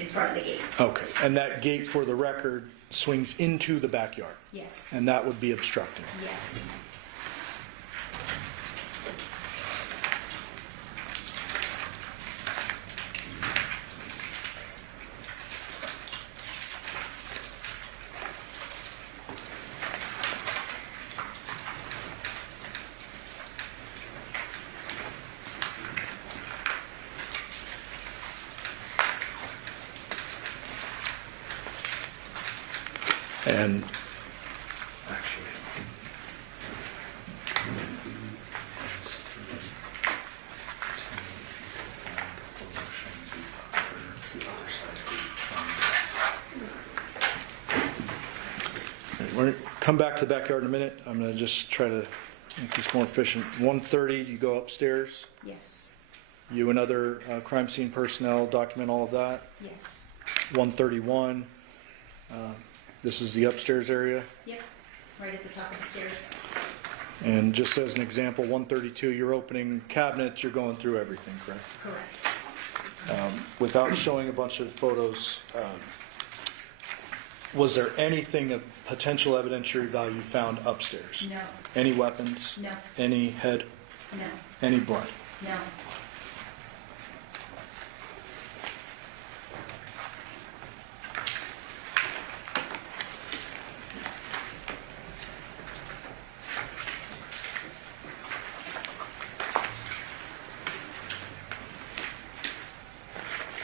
in front of the gate. Okay, and that gate, for the record, swings into the backyard, Yes. and that would be obstructing. Yes. And actually, we're going to come back to the backyard in a minute. I'm going to just try to make this more efficient. 1:30, you go upstairs. Yes. You and other crime scene personnel document all of that. Yes. 1:31. This is the upstairs area. Yep. Right at the top of the stairs. And just as an example, 132, you're opening cabinets, you're going through everything, correct? Correct. Without showing a bunch of photos, was there anything of potential evidentiary value found upstairs? No. Any weapons? No. Any head? No. Any blood? No.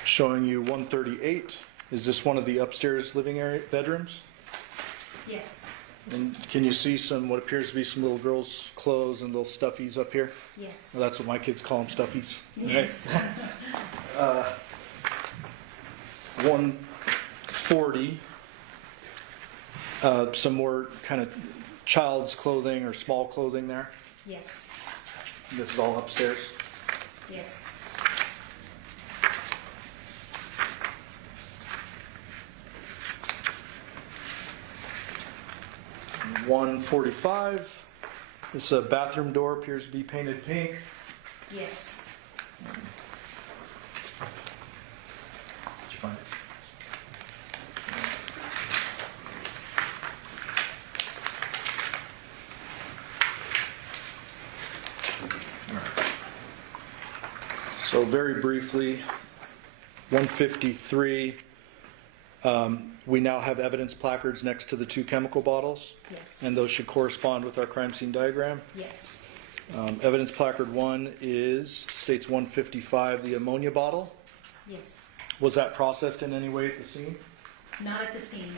Showing you 138. Is this one of the upstairs living area bedrooms? Yes. And can you see some, what appears to be some little girls' clothes and little stuffies up here? Yes. Well, that's what my kids call them, stuffies. Yes. 140. Some more kind of child's clothing or small clothing there. Yes. This is all upstairs. Yes. 145. This bathroom door appears to be painted pink. Yes. Did you find it? All right. So very briefly, 153. We now have evidence placards next to the 2 chemical bottles, Yes. and those should correspond with our crime scene diagram. Yes. Evidence placard 1 states 155, the ammonia bottle. Yes. Was that processed in any way at the scene? Not at the scene,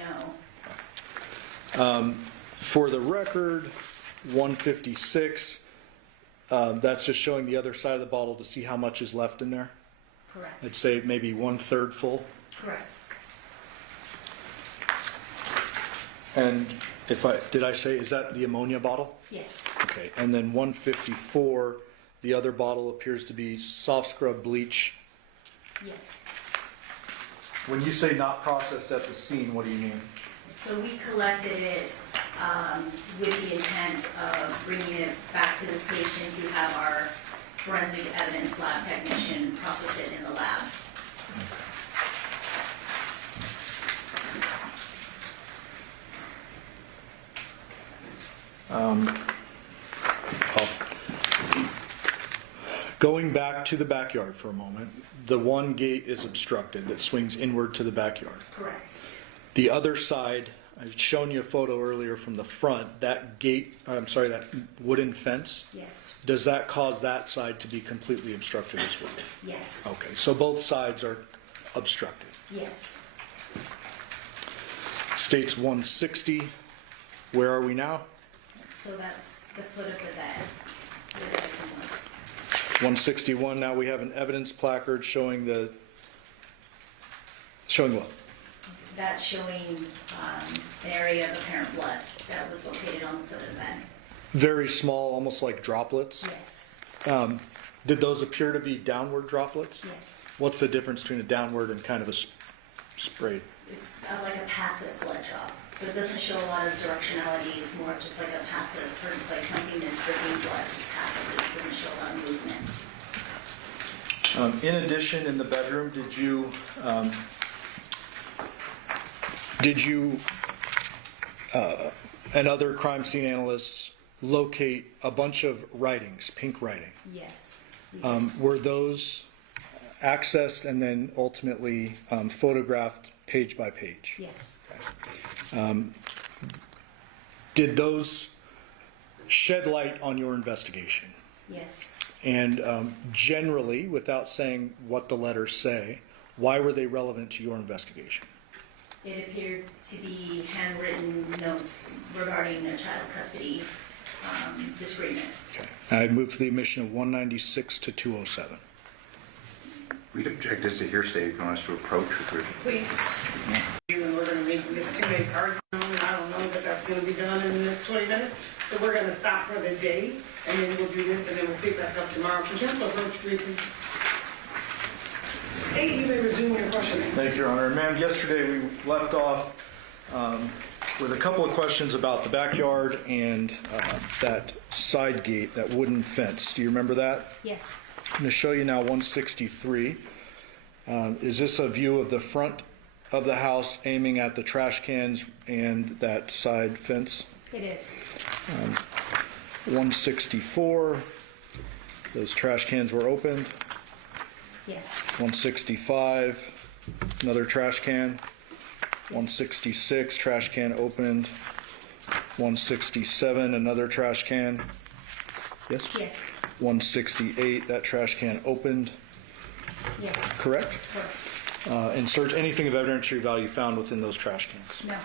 no. For the record, 156, that's just showing the other side of the bottle to see how much is left in there. Correct. I'd say maybe 1/3 full. Correct. And did I say, is that the ammonia bottle? Yes. Okay, and then 154, the other bottle appears to be soft scrub bleach. Yes. When you say not processed at the scene, what do you mean? So we collected it with the intent of bringing it back to the station to have our forensic evidence lab technician process it in the lab. Going back to the backyard for a moment, the one gate is obstructed that swings inward to the backyard. Correct. The other side, I've shown you a photo earlier from the front, that gate, that wooden fence, Yes. does that cause that side to be completely obstructed as well? Yes. Okay, so both sides are obstructed. Yes. States 160, where are we now? So that's the foot of the bed where the victim was. 161, now we have an evidence placard showing what? That's showing an area of apparent blood that was located on the foot of the bed. Very small, almost like droplets. Yes. Did those appear to be downward droplets? Yes. What's the difference between a downward and kind of a sprayed? It's like a passive blood drop. So it doesn't show a lot of directionality. It's more of just like a passive, like something that's dripping blood just passively. It doesn't show a lot of movement. In addition, in the bedroom, did you and other crime scene analysts locate a bunch of writings, pink writing? Yes. Were those accessed and then ultimately photographed page by page? Yes. Did those shed light on your investigation? Yes. And generally, without saying what the letters say, why were they relevant to your investigation? It appeared to be handwritten notes regarding a child custody disagreement. Okay. I'd move for the omission of 196 to 207. We'd object as a hearsay if you want us to approach with Please. And we're gonna make this two-way argument, I don't know that that's gonna be done in the next 20 minutes. So we're gonna stop for the day, and then we'll do this, and then we'll pick back up tomorrow. Can counsel approach briefly? State, you may resume your questioning. Thank you, Your Honor. Ma'am, yesterday we left off with a couple of questions about the backyard and that side gate, that wooden fence. Do you remember that? Yes. I'm going to show you now 163. Is this a view of the front of the house aiming at the trash cans and that side fence? It is. 164, those trash cans were opened. Yes. 165, another trash can. 166, trash can opened. 167, another trash can. Yes? Yes. 168, that trash can opened. Yes. Correct? Correct. And search anything of evidentiary value found within those trash cans. No.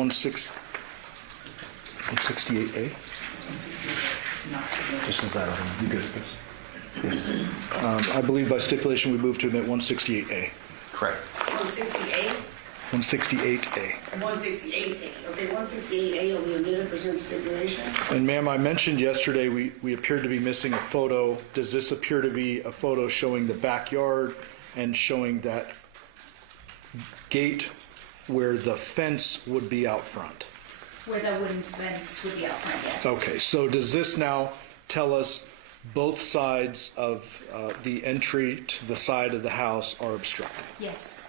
168A? This is that one. You good, Chris? I believe by stipulation we move to admit 168A. Correct. 168, 168A. 168A. Okay, 168A will be admitted pursuant to stipulation. And ma'am, I mentioned yesterday we appeared to be missing a photo. Does this appear to be a photo showing the backyard and showing that gate where the fence would be out front? Where the wooden fence would be out front, yes. Okay, so does this now tell us both sides of the entry to the side of the house are obstructed? Yes.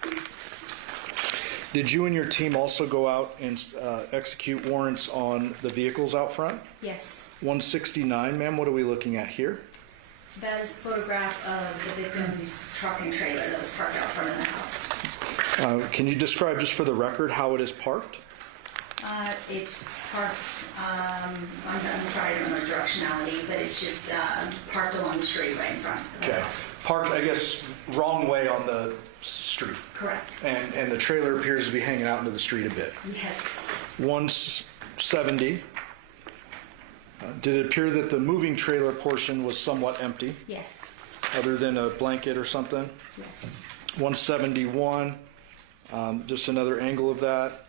Did you and your team also go out and execute warrants on the vehicles out front? Yes. 169, ma'am, what are we looking at here? That is a photograph of the victim's truck and trailer that was parked out front of the house. Can you describe just for the record how it is parked? It's parked, I'm sorry, I don't know directionality, but it's just parked along the street right in front of the Okay, house. parked, I guess, wrong way on the street. Correct. And the trailer appears to be hanging out into the street a bit. Yes. 170. Did it appear that the moving trailer portion was somewhat empty, Yes. other than a blanket or something? Yes. 171, just another angle of that.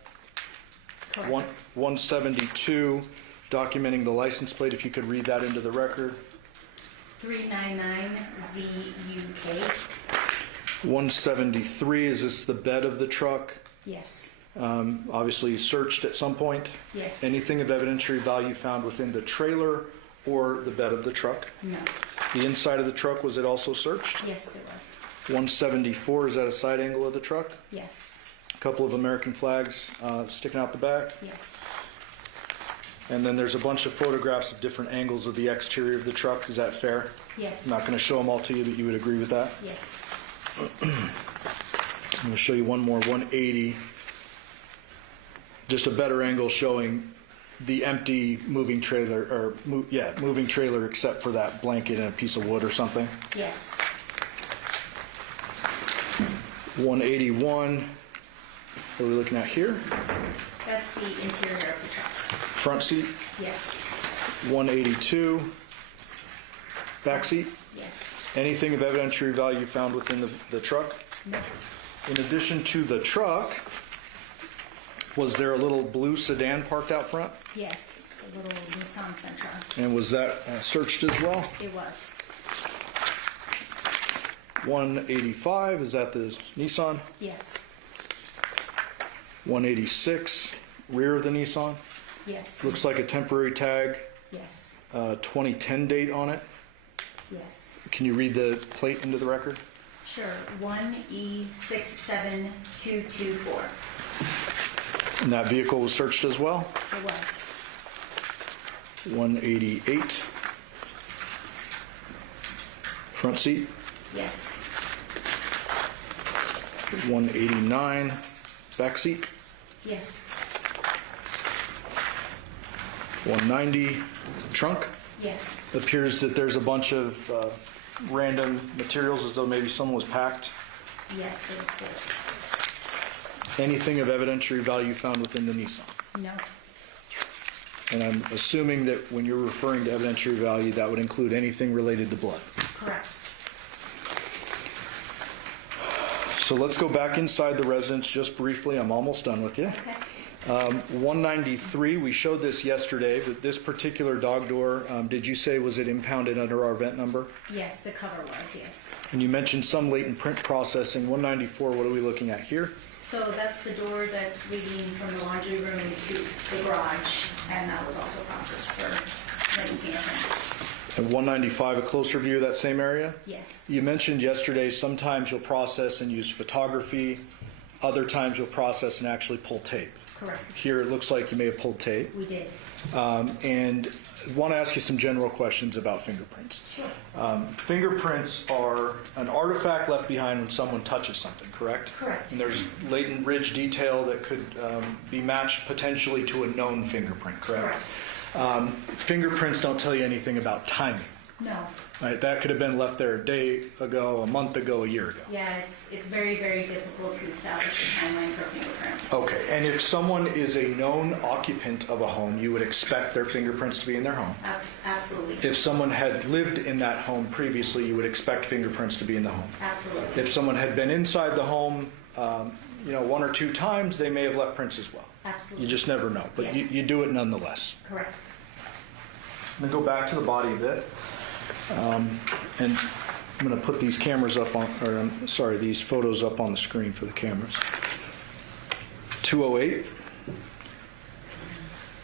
Correct. 172, documenting the license plate, if you could read that into the record. 399ZUK. 173, is this the bed of the truck? Yes. Obviously searched at some point. Yes. Anything of evidentiary value found within the trailer or the bed of the truck? No. The inside of the truck, was it also searched? Yes, it was. 174, is that a side angle of the truck? Yes. A couple of American flags sticking out the back. Yes. And then there's a bunch of photographs of different angles of the exterior of the truck. Is that fair? Yes. I'm not going to show them all to you, but you would agree with that? Yes. I'm going to show you one more, 180. Just a better angle showing the empty moving trailer, or moving trailer except for that blanket and a piece of wood or something. Yes. 181. What are we looking at here? That's the interior of the truck. Front seat. Yes. 182. Back seat. Yes. Anything of evidentiary value found within the truck? No. In addition to the truck, was there a little blue sedan parked out front? Yes. A little Nissan Sentra. And was that searched as well? It was. 185, is that the Nissan? Yes. 186, rear of the Nissan. Yes. Looks like a temporary tag, Yes. 2010 date on it. Yes. Can you read the plate into the record? Sure. 1E67224. And that vehicle was searched as well? It was. 188. Front seat? Yes. 189. Back seat? Yes. 190. Trunk? Yes. Appears that there's a bunch of random materials as though maybe someone was packed. Yes, it was full. Anything of evidentiary value found within the Nissan? No. And I'm assuming that when you're referring to evidentiary value, that would include anything related to blood. Correct. So let's go back inside the residence just briefly. I'm almost done with you. Okay. 193, we showed this yesterday, but this particular dog door, did you say was it impounded under our vent number? Yes, the cover was, yes. And you mentioned some latent print processing. 194, what are we looking at here? So that's the door that's leading from the laundry room to the garage, and that was also processed for making fingerprints. And 195, a closer view of that same area? Yes. You mentioned yesterday sometimes you'll process and use photography, other times you'll process and actually pull tape. Correct. Here it looks like you may have pulled tape. We did. And I want to ask you some general questions about fingerprints. Sure. Fingerprints are an artifact left behind when someone touches something, correct? Correct. And there's latent ridge detail that could be matched potentially to a known fingerprint, correct? Correct. Fingerprints don't tell you anything about timing. No. Right? That could have been left there a day ago, a month ago, a year ago. Yeah, it's very, very difficult to establish a timeline for a fingerprint. Okay, and if someone is a known occupant of a home, you would expect their fingerprints to be in their home. Absolutely. If someone had lived in that home previously, you would expect fingerprints to be in the home. Absolutely. If someone had been inside the home, one or two times, they may have left prints as well. Absolutely. You just never know, but Yes. you do it nonetheless. Correct. I'm going to go back to the body a bit. And I'm going to put these cameras up on, these photos up on the screen for the cameras. 208.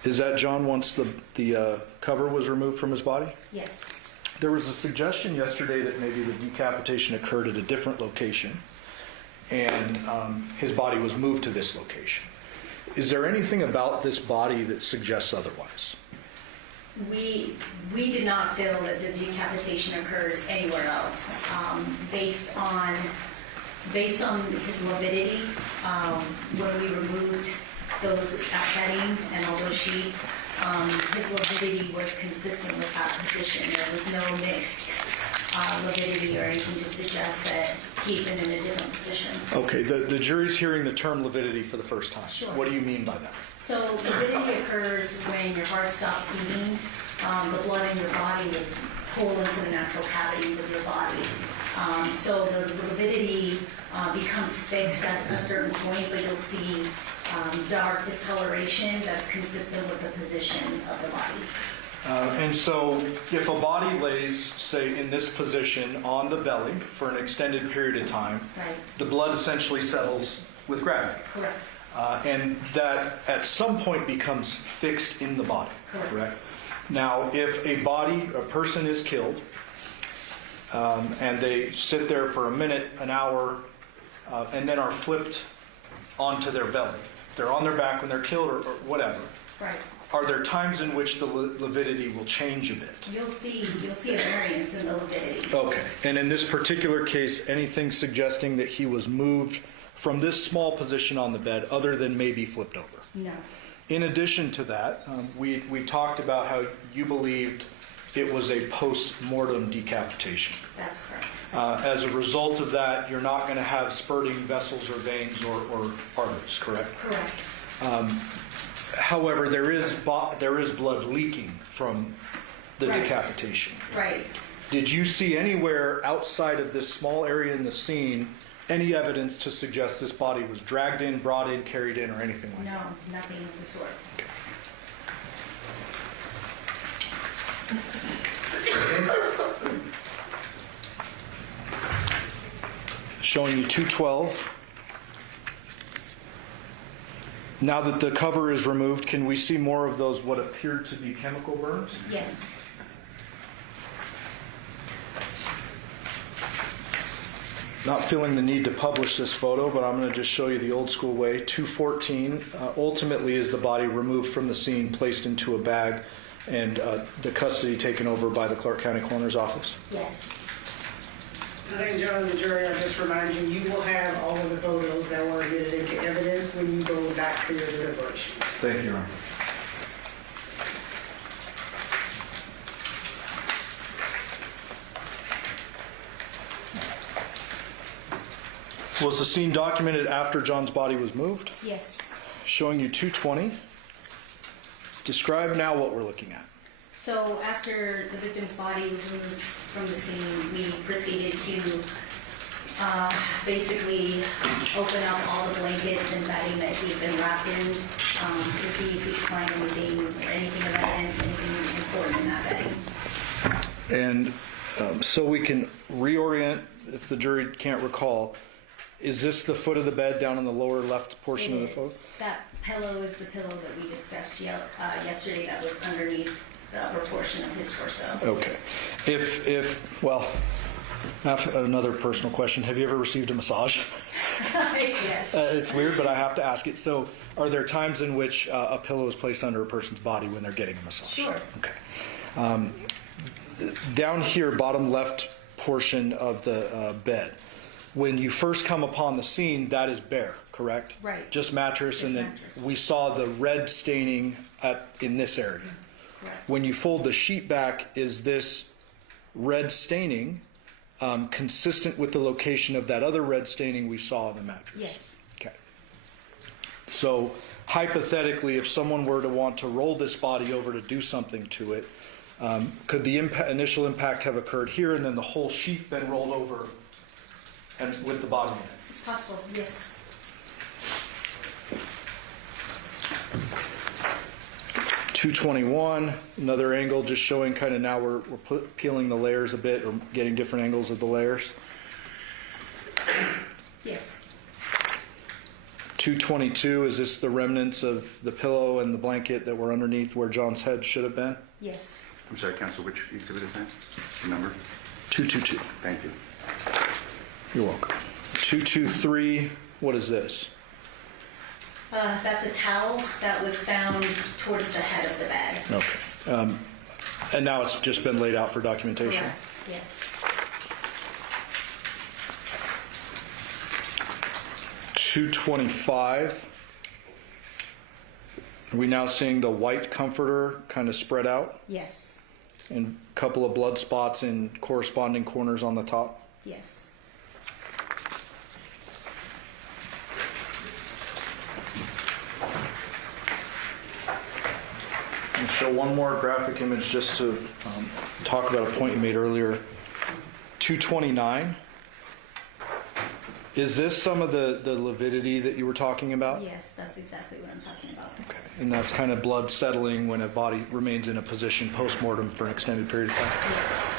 Is that John once the cover was removed from his body? Yes. There was a suggestion yesterday that maybe the decapitation occurred at a different location, and his body was moved to this location. Is there anything about this body that suggests otherwise? We did not feel that the decapitation occurred anywhere else. Based on his morbidity, when we removed those bedding and all those sheets, his morbidity was consistent with that position. There was no mixed morbidity or anything to suggest that he'd been in a different position. Okay, the jury's hearing the term lividity for the first time. Sure. What do you mean by that? So morbidity occurs when your heart stops beating, the blood in your body will pull into the natural cavities of your body. So the morbidity becomes fixed at a certain point, but you'll see dark discoloration that's consistent with the position of the body. And so if a body lays, say, in this position on the belly for an extended period of time, Right. the blood essentially settles with gravity. Correct. And that at some point becomes fixed in the body. Correct. Now, if a person is killed, and they sit there for a minute, an hour, and then are flipped onto their belly. They're on their back when they're killed or whatever. Right. Are there times in which the lividity will change a bit? You'll see a variance in the lividity. Okay, and in this particular case, anything suggesting that he was moved from this small position on the bed other than maybe flipped over? No. In addition to that, we talked about how you believed it was a post-mortem decapitation. That's correct. As a result of that, you're not going to have spurting vessels or veins or arteries, correct? Correct. However, there is blood leaking from the Right. decapitation. Right. Did you see anywhere outside of this small area in the scene any evidence to suggest this body was dragged in, brought in, carried in, or anything like that? No, nothing of the sort. Showing you 212. Now that the cover is removed, can we see more of those what appeared to be chemical burns? Yes. Not feeling the need to publish this photo, but I'm going to just show you the old school way. 214 ultimately is the body removed from the scene, placed into a bag, and the custody taken over by the Clark County Coroner's Office. Yes. Ladies and gentlemen of the jury, I just remind you, you will have all of the photos that were admitted into evidence when you go back for your deliberations. Thank you, Your Honor. Was the scene documented after John's body was moved? Yes. Showing you 220. Describe now what we're looking at. So after the victim's body was removed from the scene, we proceeded to basically open up all the blankets and bedding that he'd been wrapped in to see if we could find anything of evidence, anything important in that bedding. And so we can reorient, if the jury can't recall, is this the foot of the bed down in the lower left portion of the photo? That pillow is the pillow that we discussed yesterday that was underneath the upper portion of his torso. Okay. Well, another personal question. Have you ever received a massage? Yes. It's weird, but I have to ask it. So are there times in which a pillow is placed under a person's body when they're getting a massage? Sure. Okay. Down here, bottom left portion of the bed, when you first come upon the scene, that is bare, correct? Right. Just mattress, Just and then mattress. we saw the red staining in this area. Correct. When you fold the sheet back, is this red staining consistent with the location of that other red staining we saw on the mattress? Yes. Okay. So hypothetically, if someone were to want to roll this body over to do something to it, could the initial impact have occurred here and then the whole sheet been rolled over and with the body in it? It's possible, yes. .221, another angle, just showing kind of now we're peeling the layers a bit or getting different angles of the layers. Yes. .222, is this the remnants of the pillow and the blanket that were underneath where John's head should have been? Yes. I'm sorry, counsel, which exhibit is that? The number? .222. Thank you. You're welcome. .223, what is this? That's a towel that was found towards the head of the bed. Okay. And now it's just been laid out for documentation? Correct, yes. .225. Are we now seeing the white comforter kind of spread out Yes. and a couple of blood spots in corresponding corners on the top? Yes. I'll show one more graphic image just to talk about a point you made earlier. .229. Is this some of the lividity that you were talking about? Yes, that's exactly what I'm talking about. Okay. And that's kind of blood settling when a body remains in a position post-mortem for an extended period of time? Yes.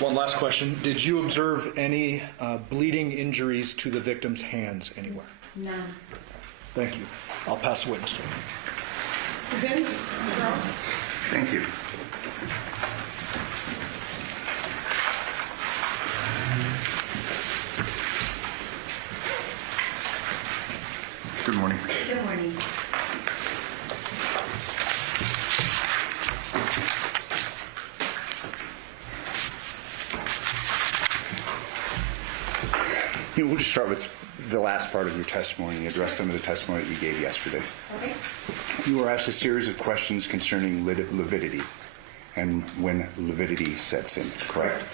One last question. Did you observe any bleeding injuries to the victim's hands anywhere? No. Thank you. I'll pass the witness. Vince, Charles? Thank you. Good morning. Good morning. We'll just start with the last part of your testimony, address some of the testimony that you gave yesterday. Okay. You were asked a series of questions concerning lividity and when lividity sets in, correct?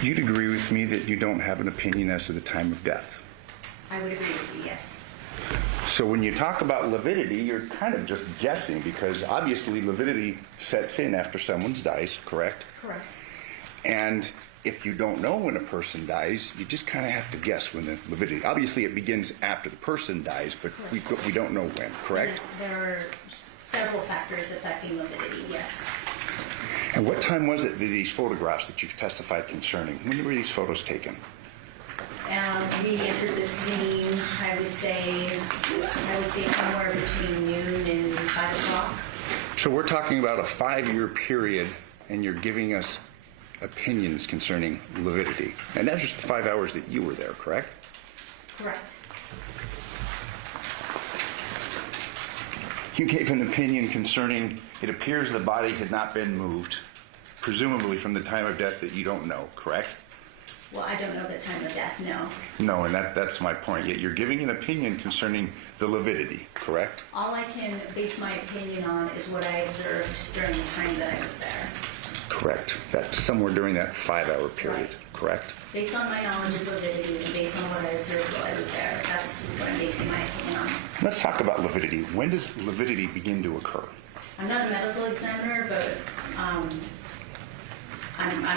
You'd agree with me that you don't have an opinion as to the time of death. I would agree with you, yes. So when you talk about lividity, you're kind of just guessing because obviously lividity sets in after someone dies, correct? Correct. And if you don't know when a person dies, you just kind of have to guess when the lividity. Obviously, it begins after the person dies, but we don't know when, correct? There are several factors affecting lividity, yes. And what time was it that these photographs that you've testified concerning? When were these photos taken? We entered the scene, I would say somewhere between noon and 5 o'clock. So we're talking about a 5-year period, and you're giving us opinions concerning lividity. And that's just the 5 hours that you were there, correct? Correct. You gave an opinion concerning it appears the body had not been moved, presumably from the time of death that you don't know, correct? Well, I don't know the time of death, no. No, and that's my point. Yet you're giving an opinion concerning the lividity, correct? All I can base my opinion on is what I observed during the time that I was there. Correct. That's somewhere during that 5-hour period, correct? Based on my knowledge of lividity and based on what I observed while I was there, that's what I'm basing my opinion on. Let's talk about lividity. When does lividity begin to occur? I'm not a medical examiner, but I'm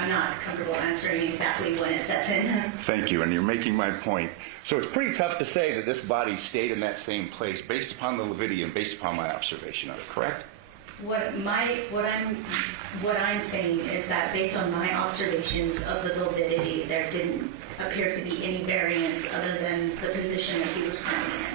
not comfortable answering exactly when it sets in. Thank you, and you're making my point. So it's pretty tough to say that this body stayed in that same place based upon the lividity and based upon my observation of it, correct? What I'm saying is that based on my observations of the lividity, there didn't appear to be any variance other than the position that he was currently in.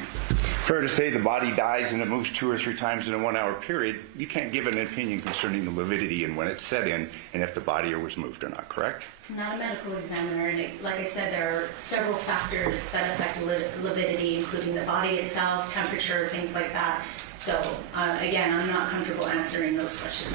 Fair to say the body dies and it moves 2 or 3 times in a 1-hour period. You can't give an opinion concerning the lividity and when it set in and if the body was moved or not, correct? I'm not a medical examiner, and like I said, there are several factors that affect lividity, including the body itself, temperature, things like that. So, again, I'm not comfortable answering those questions.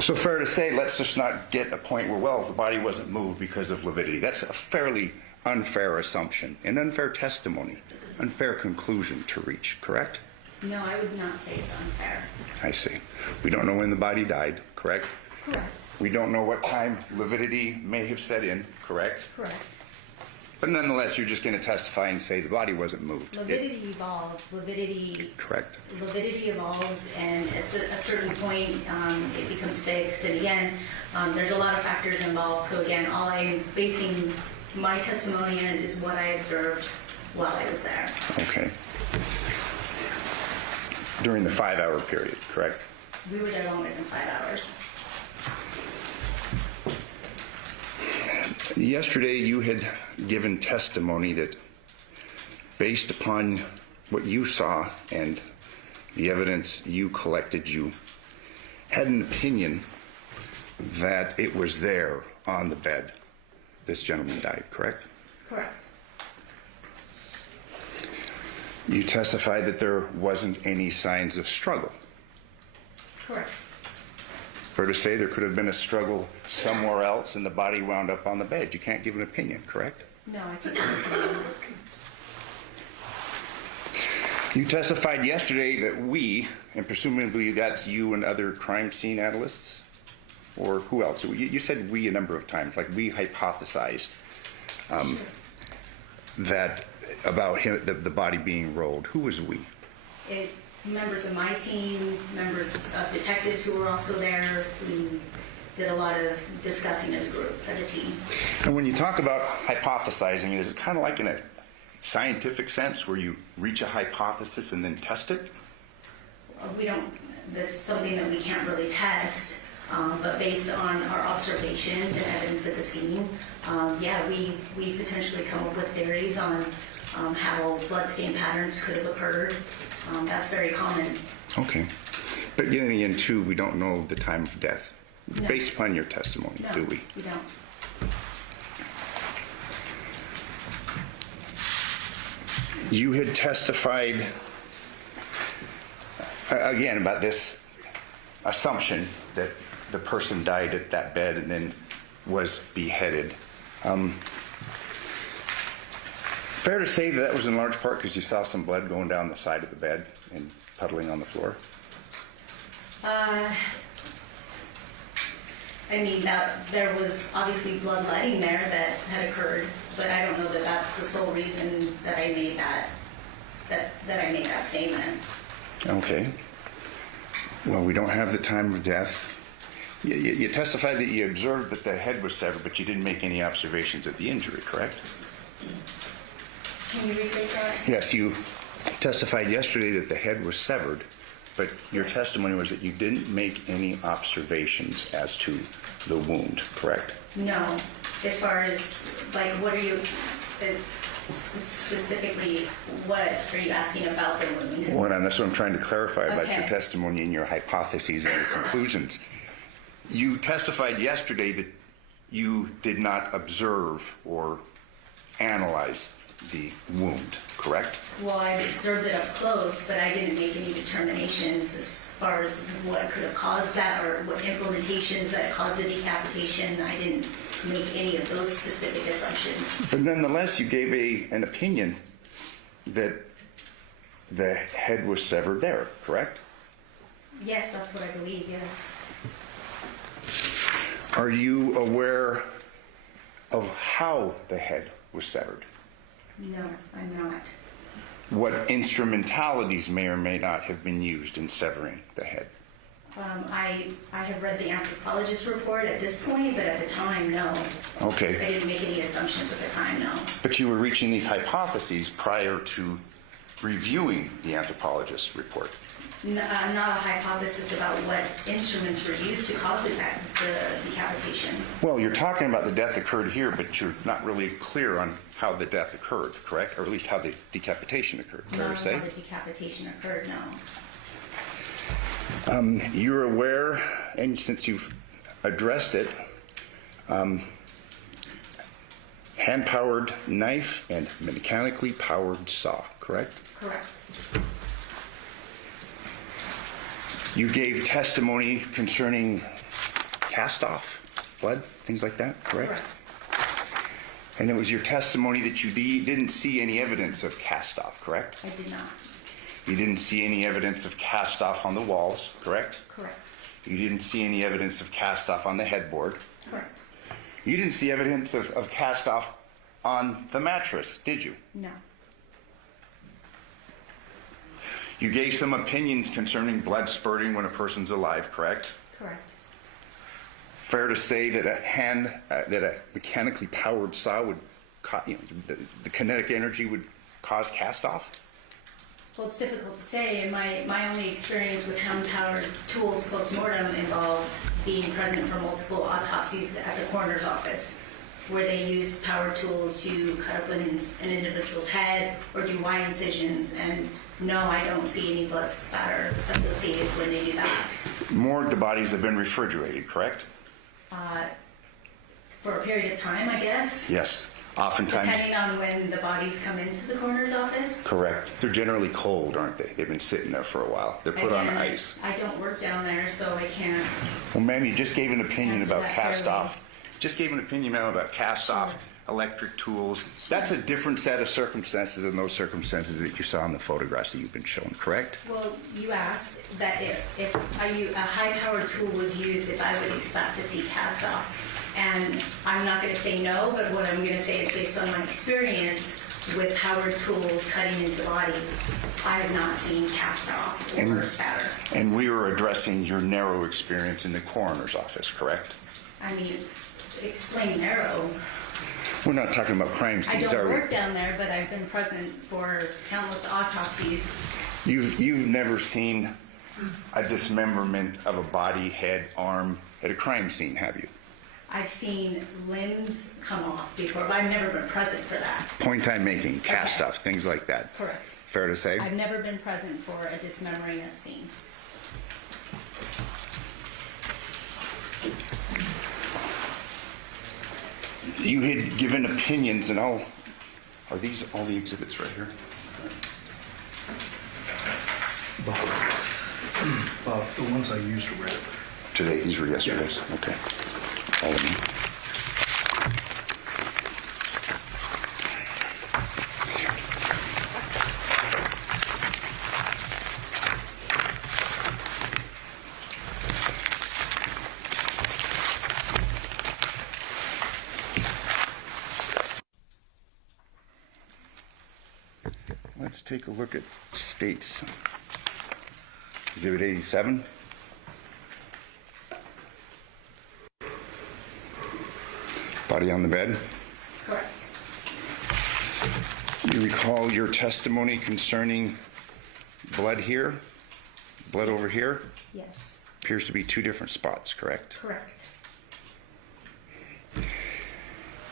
So fair to say, let's just not get a point where, well, the body wasn't moved because of lividity. That's a fairly unfair assumption, an unfair testimony, unfair conclusion to reach, correct? No, I would not say it's unfair. I see. We don't know when the body died, correct? Correct. We don't know what time lividity may have set in, correct? Correct. But nonetheless, you're just going to testify and say the body wasn't moved. Lividity evolves. Correct. Lividity evolves, and at a certain point, it becomes fixed. And again, there's a lot of factors involved. So again, all I'm basing my testimony on is what I observed while I was there. Okay. During the 5-hour period, correct? We were there longer than 5 hours. Yesterday, you had given testimony that based upon what you saw and the evidence you collected, you had an opinion that it was there on the bed. This gentleman died, correct? Correct. You testified that there wasn't any signs of struggle. Correct. Fair to say there could have been a struggle somewhere else and the body wound up on the bed. You can't give an opinion, correct? No, I can't. You testified yesterday that we, and presumably that's you and other crime scene analysts, or who else? You said we a number of times, like we hypothesized that about him, the body being rolled. Who was we? Members of my team, members of detectives who were also there. We did a lot of discussing as a group, as a team. And when you talk about hypothesizing, is it kind of like in a scientific sense where you reach a hypothesis and then test it? We don't, that's something that we can't really test. But based on our observations and evidence at the scene, yeah, we potentially come up with theories on how blood stain patterns could have occurred. That's very common. Okay. But getting again, too, we don't know the time of death, No. based upon your testimony, No, do we? we don't. You had testified, again, about this assumption that the person died at that bed and then was beheaded. Fair to say that that was in large part because you saw some blood going down the side of the bed and puddling on the floor? I mean, there was obviously bloodletting there that had occurred, but I don't know that that's the sole reason that I made that I made that statement. Okay. Well, we don't have the time of death. You testified that you observed that the head was severed, but you didn't make any observations of the injury, correct? Can you rephrase that? Yes, you testified yesterday that the head was severed, but your testimony was that you didn't make any observations as to the wound, correct? No. As far as, like, what are you, specifically, what are you asking about the wound? Well, that's what I'm trying to clarify about your Okay. testimony and your hypotheses and your conclusions. You testified yesterday that you did not observe or analyze the wound, correct? Well, I observed it up close, but I didn't make any determinations as far as what could have caused that or what implementations that caused the decapitation. I didn't make any of those specific assumptions. But nonetheless, you gave an opinion that the head was severed there, correct? Yes, that's what I believe, yes. Are you aware of how the head was severed? No, I'm not. What instrumentalities may or may not have been used in severing the head? I have read the anthropologist report at this point, but at the time, no. Okay. I didn't make any assumptions at the time, no. But you were reaching these hypotheses prior to reviewing the anthropologist's report. Not a hypothesis about what instruments were used to cause the decapitation. Well, you're talking about the death occurred here, but you're not really clear on how the death occurred, correct? Or at least how the decapitation occurred, fair to say? How the decapitation occurred, no. You're aware, and since you've addressed it, hand-powered knife and mechanically powered saw, correct? Correct. You gave testimony concerning cast-off, blood, things like that, correct? Correct. And it was your testimony that you didn't see any evidence of cast-off, correct? I did not. You didn't see any evidence of cast-off on the walls, correct? Correct. You didn't see any evidence of cast-off on the headboard. Correct. You didn't see evidence of cast-off on the mattress, did you? No. You gave some opinions concerning blood spurting when a person's alive, correct? Correct. Fair to say that a mechanically powered saw would, the kinetic energy would cause cast-off? Well, it's difficult to say, and my only experience with hand-powered tools post-mortem involved being present for multiple autopsies at the coroner's office, where they use power tools to cut up an individual's head or do Y incisions, and no, I don't see any blood spatter associated when they do that. Morgue bodies have been refrigerated, correct? For a period of time, I guess, Yes, oftentimes. depending on when the bodies come into the coroner's office. Correct. They're generally cold, aren't they? They've been sitting there for a while. They're put on Again, ice. I don't work down there, so I can't. Well, ma'am, you just gave an opinion Answer about that cast-off. fairly. Just gave an opinion, ma'am, about cast-off, electric tools. That's a different set of circumstances than those circumstances that you saw in the photographs that you've been shown, correct? Well, you asked that if a high-powered tool was used, if I would expect to see cast-off. And I'm not going to say no, but what I'm going to say is based on my experience with powered tools cutting into bodies, I have not seen cast-off or spatter. And we were addressing your narrow experience in the coroner's office, correct? I mean, explain narrow. We're not talking about crime I scenes, don't are we? work down there, but I've been present for countless autopsies. You've never seen a dismemberment of a body, head, arm at a crime scene, have you? I've seen limbs come off before, but I've never been present for that. Point I'm making, cast Okay. off, things like that. Correct. Fair to say? I've never been present for a dismembering at scene. You had given opinions, and are these all the exhibits right here? The ones I used were read. Today, these were yesterday's? Okay. All of them. Let's take a look at states. Exhibit 87. Body on the bed. Correct. You recall your testimony concerning blood here, blood over here? Yes. Appears to be two different spots, correct? Correct.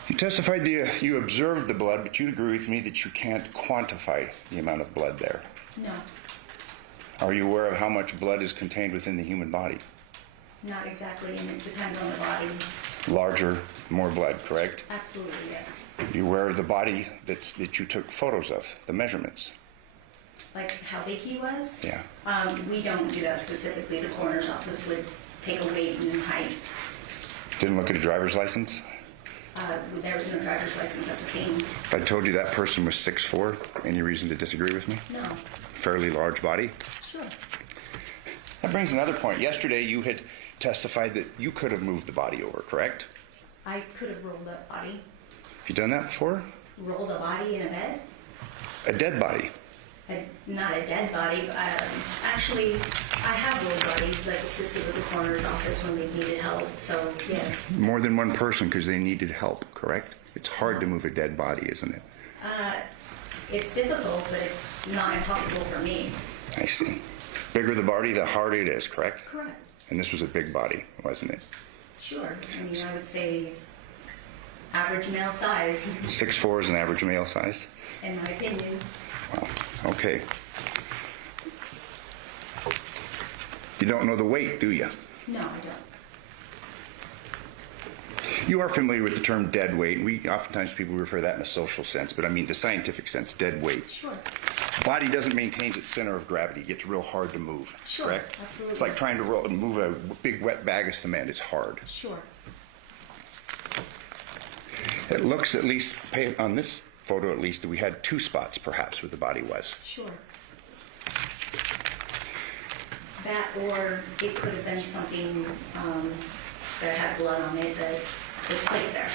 You testified that you observed the blood, but you'd agree with me that you can't quantify the amount of blood there. No. Are you aware of how much blood is contained within the human body? Not exactly, and it depends on the body. Larger, more blood, correct? Absolutely, yes. Are you aware of the body that you took photos of, the measurements? Like how big he was? Yeah. We don't do that specifically. The coroner's office would take a weight and height. Didn't look at a driver's license? There was no driver's license at the scene. If I told you that person was 6'4", any reason to disagree with me? No. Fairly large body? Sure. That brings another point. Yesterday you had testified that you could have moved the body over, correct? I could have rolled a body. Have you done that before? Rolled a body in a bed? A dead body? Not a dead body. Actually, I have rolled bodies, like assisted with the coroner's office when they needed help. So, yes. More than one person because they needed help, correct? It's hard to move a dead body, isn't it? It's difficult, but it's not impossible for me. I see. Bigger the body, the harder it is, correct? Correct. And this was a big body, wasn't it? Sure. I mean, I would say he's average male size, 6'4" is an average male size? in my opinion. Wow, okay. You don't know the weight, do you? No, I don't. You are familiar with the term dead weight. Oftentimes people refer to that in a social sense, but I mean the scientific sense, dead weight. Sure. Body doesn't maintain its center of gravity. It gets real hard to move, Sure, correct? absolutely. It's like trying to move a big wet bag of cement. It's hard. Sure. It looks, at least, on this photo at least, that we had two spots perhaps where the body was. Sure. That, or it could have been something that had blood on it that was placed there.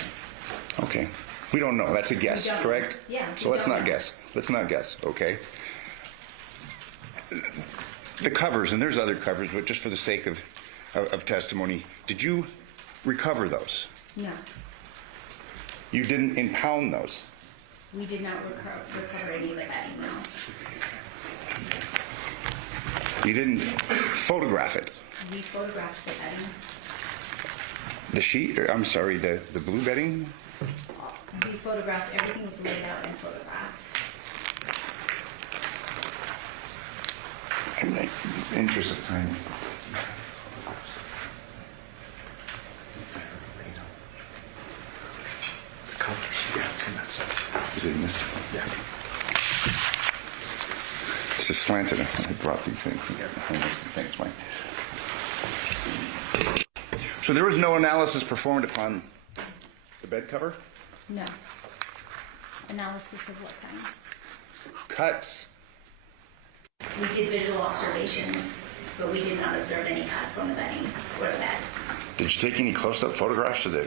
Okay. We don't know. That's a guess, We don't. correct? Yeah, So we let's don't not know. guess. Let's not guess, okay? The covers, and there's other covers, but just for the sake of testimony, did you recover those? No, You didn't impound those? we did not recover any of the bedding, no. You didn't photograph it? We photographed the bedding. The sheet, I'm sorry, the blue bedding? We photographed, everything was laid out and photographed. In the interest of time. The colors, yeah, it's in that. Is it in this? Yeah. It's just slanted. I brought these things. Thanks, Mike. So there was no analysis performed upon the bed cover? No. Analysis of what kind? Cuts? We did visual observations, but we did not observe any cuts on the bedding or the bed. Did you take any close-up photographs of the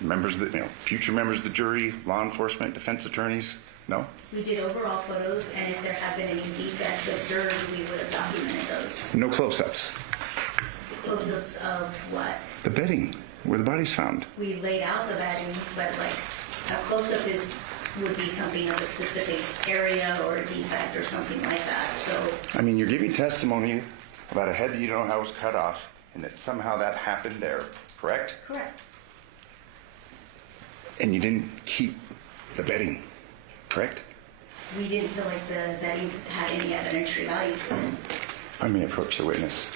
members of the, future members of the jury, law enforcement, defense attorneys? No? We did overall photos, and if there had been any defects observed, we would have documented those. No close-ups? Close-ups of what? The bedding, where the body's found. We laid out the bedding, but like a close-up would be something of a specific area or a defect or something like that. So I mean, you're giving testimony about a head that you don't know how was cut off, and that somehow that happened there, correct? Correct. And you didn't keep the bedding, correct? We didn't feel like the bedding had any evidentiary value to it. I may approach the witness.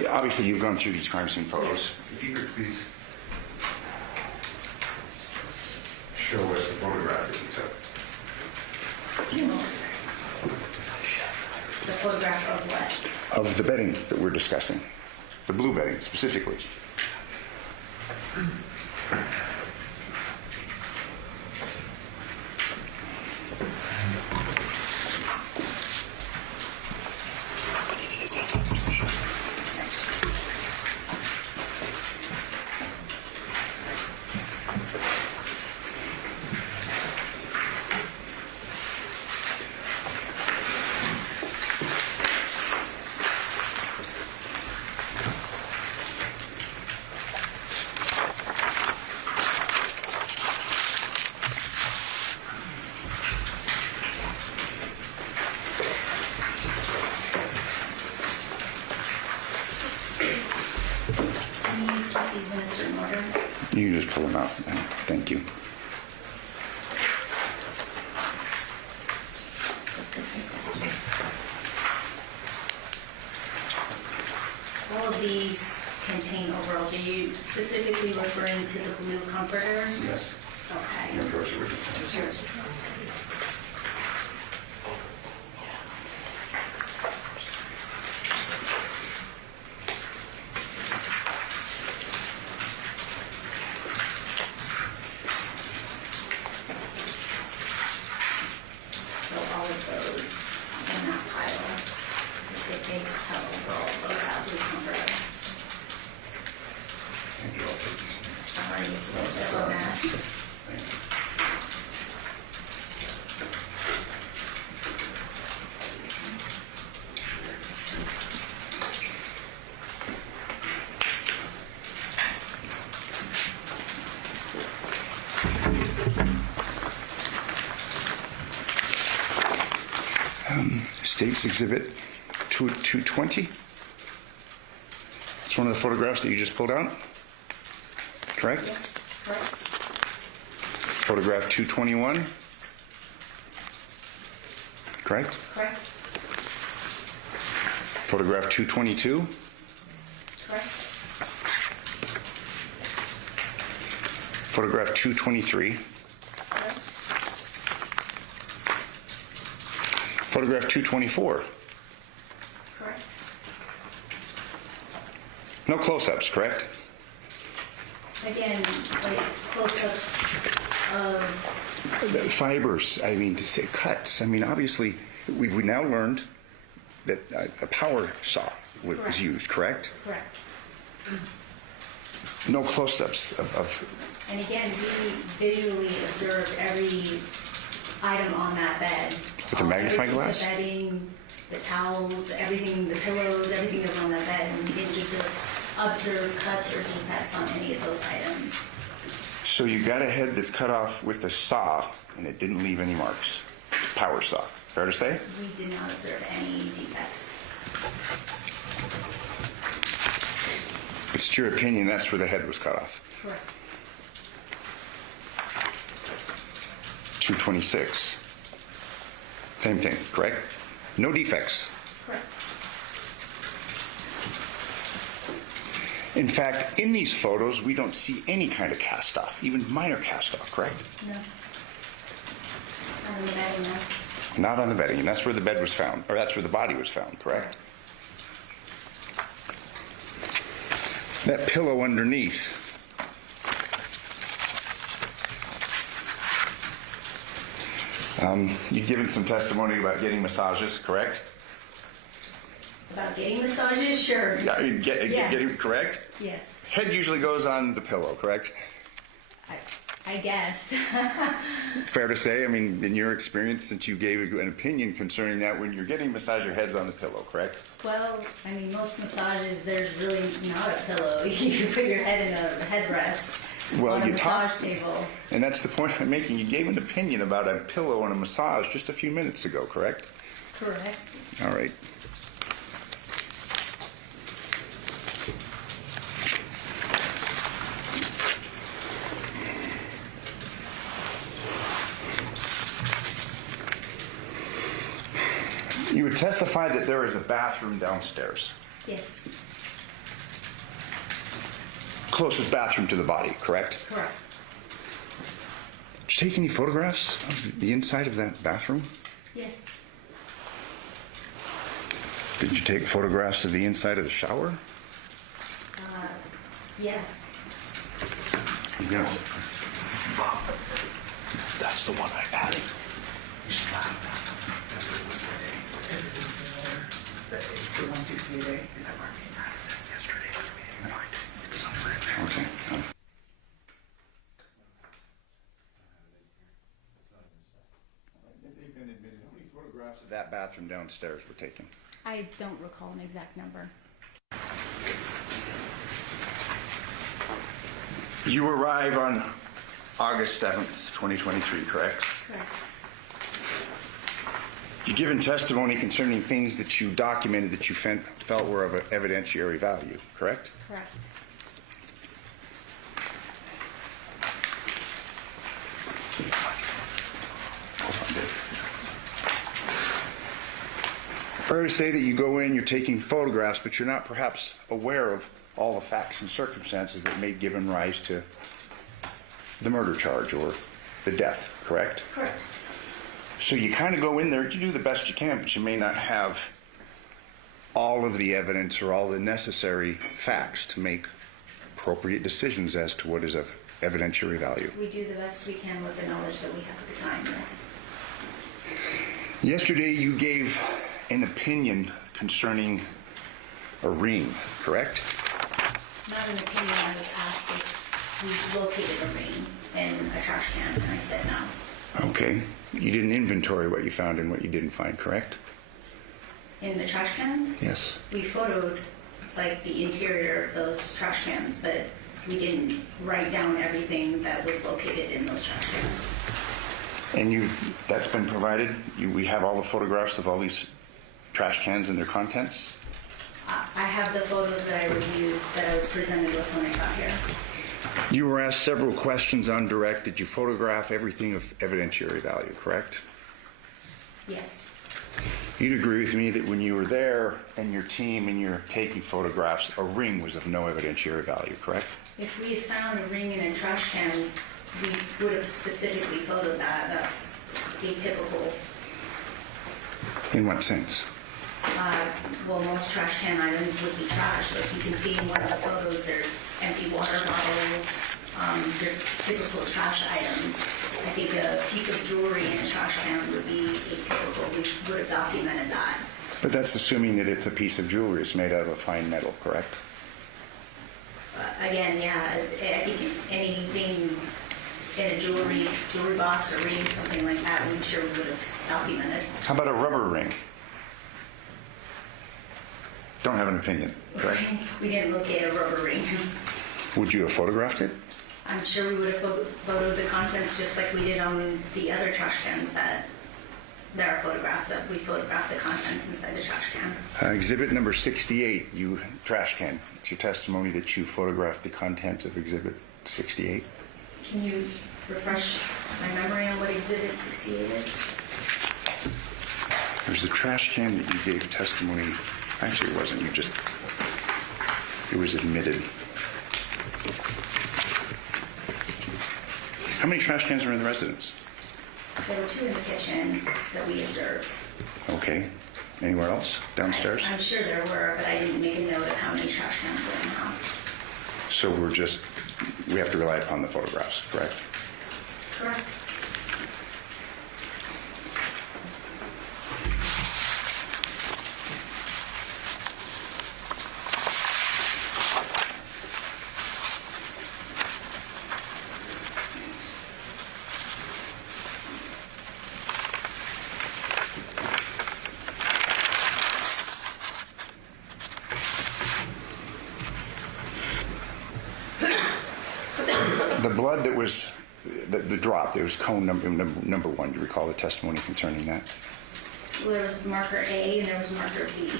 Yeah, obviously, you've gone through these crime scene photos. If you could please show us the photograph that you took. You know, the photograph of what? Of the bedding that we're discussing. The blue bedding, specifically. Can you put these in a certain order? You can just pull them out. Thank you. All of these contain overalls. Are you specifically referring to the blue comforter? Yes. Okay. Sure. So all of those in that pile, they just have overalls of that blue comforter. Sorry, it's a little bit of a mess. State's Exhibit 220. It's one of the photographs that you just pulled out, correct? Yes, correct. Photograph 221, correct? Correct. Photograph 222, Correct. photograph 223, Correct. photograph 224. Correct. No close-ups, correct? Again, like close-ups of, The fibers, I mean, to say cuts. I mean, obviously, we've now learned that a power saw was Correct. used, correct? correct. No close-ups of And again, we visually observed every item on that bed. With a magnifying Every glass? piece of bedding, the towels, everything, the pillows, everything that was on that bed, and we didn't just observe cuts or defects on any of those items. So you got a head that's cut off with a saw, and it didn't leave any marks. Power saw. Fair to say? We did not observe any defects. It's your opinion that's where the head was cut off. Correct. 226. Same thing, correct? No defects. Correct. In fact, in these photos, we don't see any kind of cast off, even minor cast off, correct? No. On the bedding, no. Not on the bedding, and that's where the bed was found, or that's where the body was found, correct? That pillow underneath. You've given some testimony about getting massages, correct? About getting massages? Sure. Yeah, Yeah. getting correct? Yes, Head usually goes on the pillow, correct? I guess. Fair to say, I mean, in your experience, since you gave an opinion concerning that, when you're getting a massage, your head's on the pillow, correct? Well, I mean, most massages, there's really not a pillow. You put your head in a headrest Well, on a you massage talked- table. And that's the point I'm making. You gave an opinion about a pillow and a massage just a few minutes ago, correct? Correct. All right. You would testify that there is a bathroom downstairs. Yes, Closest bathroom to the body, correct? correct. Did you take any photographs of the inside of that bathroom? Yes, Did you take photographs of the inside of the shower? yes. Yeah. That's the one I added. The 168A. Okay. They've been admitted. How many photographs of that bathroom downstairs were taken? I don't recall an exact number. You arrive on August 7th, 2023, correct? Correct. You've given testimony concerning things that you documented that you felt were of evidentiary value, correct? Correct. Fair to say that you go in, you're taking photographs, but you're not perhaps aware of all the facts and circumstances that may have given rise to the murder charge or the death, correct? Correct. So you kind of go in there, you do the best you can, but you may not have all of the evidence or all the necessary facts to make appropriate decisions as to what is of evidentiary value. We do the best we can with the knowledge that we have at the time, yes. Yesterday you gave an opinion concerning a ring, correct? Not an opinion, I was asked if we located a ring in a trash can, and I said no. Okay. You didn't inventory what you found and what you didn't find, correct? In the trash cans? Yes. We photoed like the interior of those trash cans, but we didn't write down everything that was located in those trash cans. And that's been provided? We have all the photographs of all these trash cans and their contents? I have the photos that I reviewed that I was presented with when I got here. You were asked several questions on direct. Did you photograph everything of evidentiary value, correct? Yes. You'd agree with me that when you were there and your team and you're taking photographs, a ring was of no evidentiary value, correct? If we had found a ring in a trash can, we would have specifically photoed that. That's atypical. In what sense? Well, most trash can items would be trash. Like you can see in one of the photos, there's empty water bottles, your typical trash items. I think a piece of jewelry in a trash can would be atypical. We would have documented that. But that's assuming that it's a piece of jewelry. It's made out of a fine metal, correct? Again, yeah, I think anything in a jewelry box or ring, something like that, I'm sure we would have documented. How about a rubber ring? Don't have an opinion, correct? We didn't locate a rubber ring. Would you have photographed it? I'm sure we would have photoed the contents just like we did on the other trash cans that there are photographs of. We photographed the contents inside the trash can. Exhibit number 68, trash can. It's your testimony that you photographed the contents of exhibit 68. Can you refresh my memory on what Exhibit 68 is? There's a trash can that you gave testimony. Actually, it wasn't. It was admitted. How many trash cans were in the residence? There were 2 in the kitchen that we observed. Okay. Anywhere else? Downstairs? I'm sure there were, but I didn't make a note of how many trash cans were in the house. So we have to rely upon the photographs, correct? Correct. The blood that was, the drop, there was cone number 1. Do you recall the testimony concerning that? Well, there was marker A and there was marker B.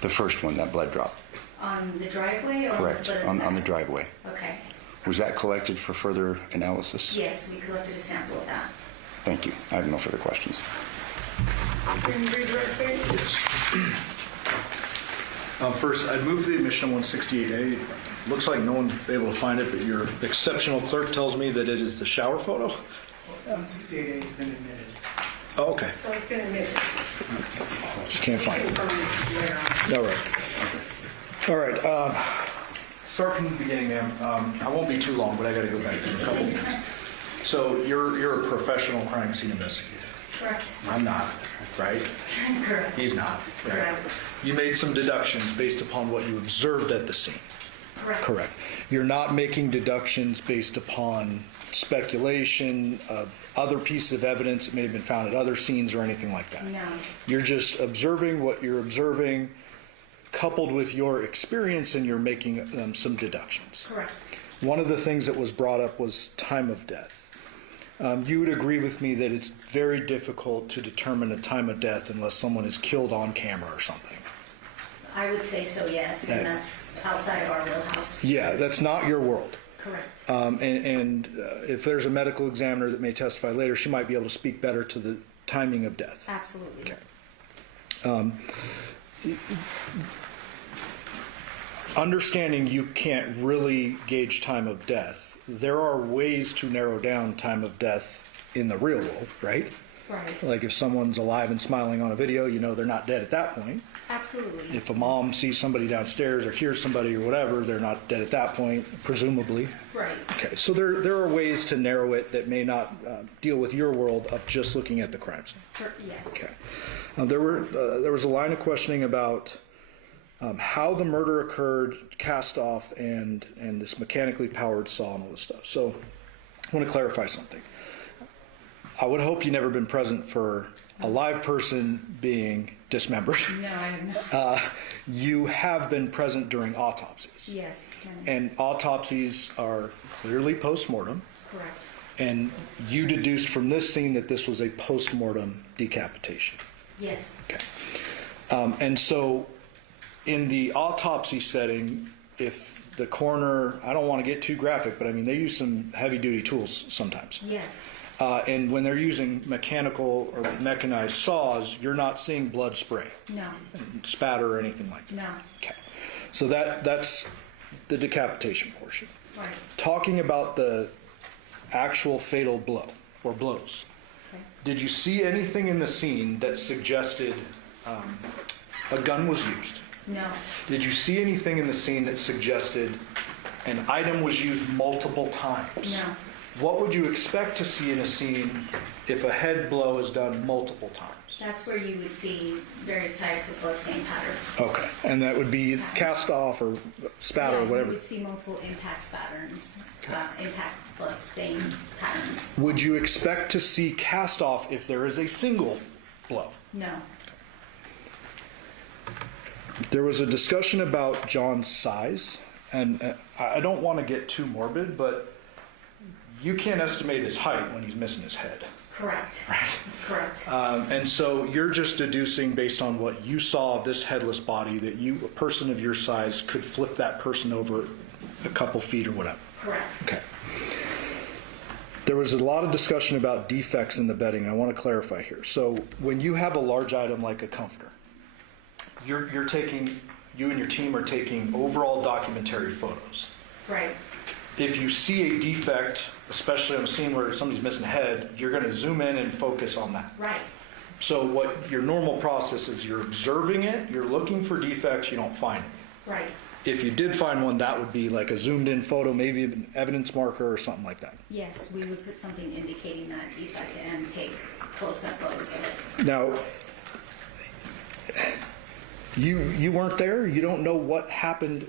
The first one, that blood drop. On the driveway or Correct, on the driveway. Okay. Was that collected for further analysis? Yes, we collected a sample of that. Thank you. I have no further questions. Can you read the rest of it? First, I'd move the admission of 168A. Looks like no one's able to find it, but your exceptional clerk tells me that it is the shower photo. 168A has been admitted. Oh, okay. So it's been admitted. Just can't find it. Later on. All right. Start from the beginning, ma'am. I won't be too long, but I got to go back to a couple. So you're a professional crime scene investigator. Correct. I'm not, right? Correct. He's not. Right? Correct. You made some deductions based upon what you observed at the scene. Correct. Correct. You're not making deductions based upon speculation of other pieces of evidence that may have been found at other scenes or anything like that. No. You're just observing what you're observing, coupled with your experience, and you're making some deductions. Correct. One of the things that was brought up was time of death. You would agree with me that it's very difficult to determine a time of death unless someone is killed on camera or something. I would say so, yes, and that's outside of our wheelhouse. Yeah, that's not your world. Correct. If there's a medical examiner that may testify later, she might be able to speak better to the timing of death. Absolutely. Understanding you can't really gauge time of death, there are ways to narrow down time of death in the real world, right? Right. Like if someone's alive and smiling on a video, you know they're not dead at that point. Absolutely. If a mom sees somebody downstairs or hears somebody or whatever, they're not dead at that point, presumably. Right. Okay, so there are ways to narrow it that may not deal with your world of just looking at the crime scene. Yes. Okay. There was a line of questioning about how the murder occurred, cast off, and this mechanically powered saw and all this stuff. So I want to clarify something. I would hope you've never been present for a live person being dismembered. No, I have not. You have been present during autopsies. Yes. And autopsies are clearly post-mortem. Correct. And you deduced from this scene that this was a post-mortem decapitation. Yes. Okay. And so in the autopsy setting, if the coroner, I don't want to get too graphic, but I mean, they use some heavy-duty tools sometimes. Yes. And when they're using mechanical or mechanized saws, you're not seeing blood spray, No. spatter, or anything like that. No. Okay. So that's the decapitation portion. Right. Talking about the actual fatal blow or blows, Okay. did you see anything in the scene that suggested a gun was used? No. Did you see anything in the scene that suggested an item was used multiple times? No. What would you expect to see in a scene if a head blow is done multiple times? That's where you would see various types of bloodstain pattern. Okay, and that would be cast off or spatter or You whatever. would see multiple impact patterns, impact bloodstain patterns. Would you expect to see cast off if there is a single blow? No. There was a discussion about John's size, and I don't want to get too morbid, but you can't estimate his height when he's missing his head. Correct. Right. Correct. And so you're just deducing based on what you saw of this headless body that you, a person of your size, could flip that person over a couple feet or whatever. Correct. Okay. There was a lot of discussion about defects in the bedding, and I want to clarify here. So when you have a large item like a comforter, you're taking, you and your team are taking overall documentary photos. Right. If you see a defect, especially on a scene where somebody's missing a head, you're going to zoom in and focus on that. Right. So what your normal process is, you're observing it, you're looking for defects, you don't find them. Right. If you did find one, that would be like a zoomed in photo, maybe an evidence marker or something like that. Yes, we would put something indicating that defect and take close-up photos of it. Now, you weren't there, you don't know what happened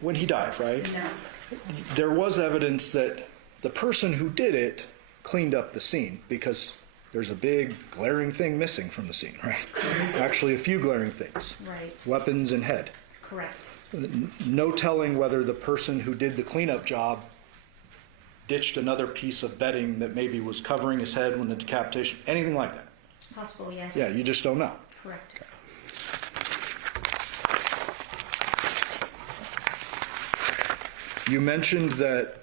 when he died, right? No. There was evidence that the person who did it cleaned up the scene because there's a big glaring thing missing from the scene, right? Actually, a few glaring things. Right. Weapons and head. Correct. No telling whether the person who did the cleanup job ditched another piece of bedding that maybe was covering his head when the decapitation, anything like that. Possible, yes. Yeah, you just don't know. Correct. You mentioned that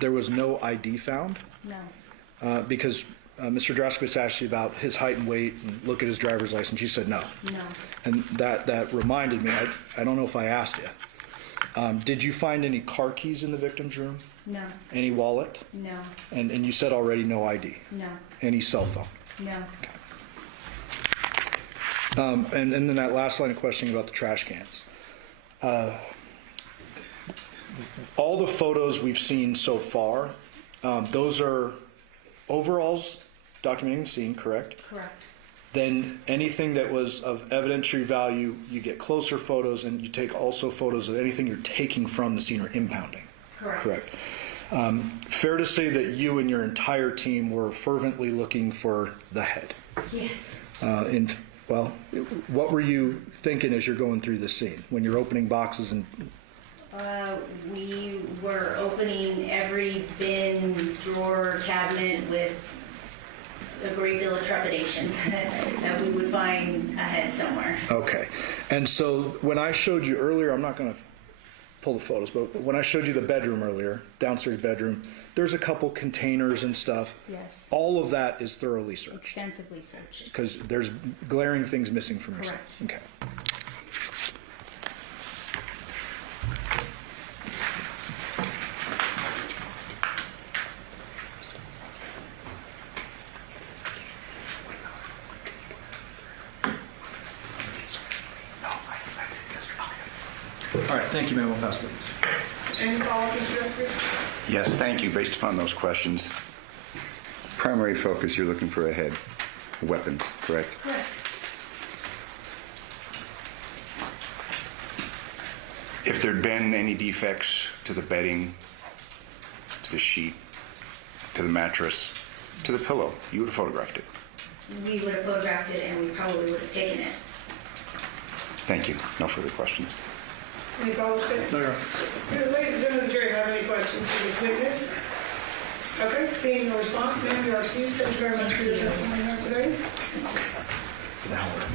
there was no ID found No. because Mr. Draskowitz asked you about his height and weight and look at his driver's license. You said no. No, And that reminded me, I don't know if I asked you. Did you find any car keys in the victim's room? no, Any wallet? no, And you said already no ID? no, Any cell phone? no. And then that last line of questioning about the trash cans. All the photos we've seen so far, those are overalls documenting the scene, correct? Correct. Then anything that was of evidentiary value, you get closer photos and you take also photos of anything you're taking from the scene or impounding. Correct. Correct. Fair to say that you and your entire team were fervently looking for the head. Yes. Well, what were you thinking as you're going through the scene when you're opening boxes and? We were opening every bin, drawer, cabinet with a great deal of trepidation that we would find a head somewhere. Okay, and so when I showed you earlier, I'm not going to pull the photos, but when I showed you the bedroom earlier, downstairs bedroom, there's a couple containers and stuff. Yes. All of that is thoroughly searched Extensively searched. because there's glaring things missing from your Correct. Okay. All right, thank you, ma'am. We'll pass it. Any follow-up, Mr. Jeffrey? Yes, thank you. Based upon those questions, primary focus, you're looking for a head, weapons, correct? Correct. If there'd been any defects to the bedding, to the sheet, to the mattress, to the pillow, you would have photographed it. We would have photographed it and we probably would have taken it. Thank you. No further questions. Any follow-up? No, Your Honor. Ladies and gentlemen of the jury, have any questions for this witness? Okay, seeing no response, ma'am, you are excused. Thank you very much for your testimony.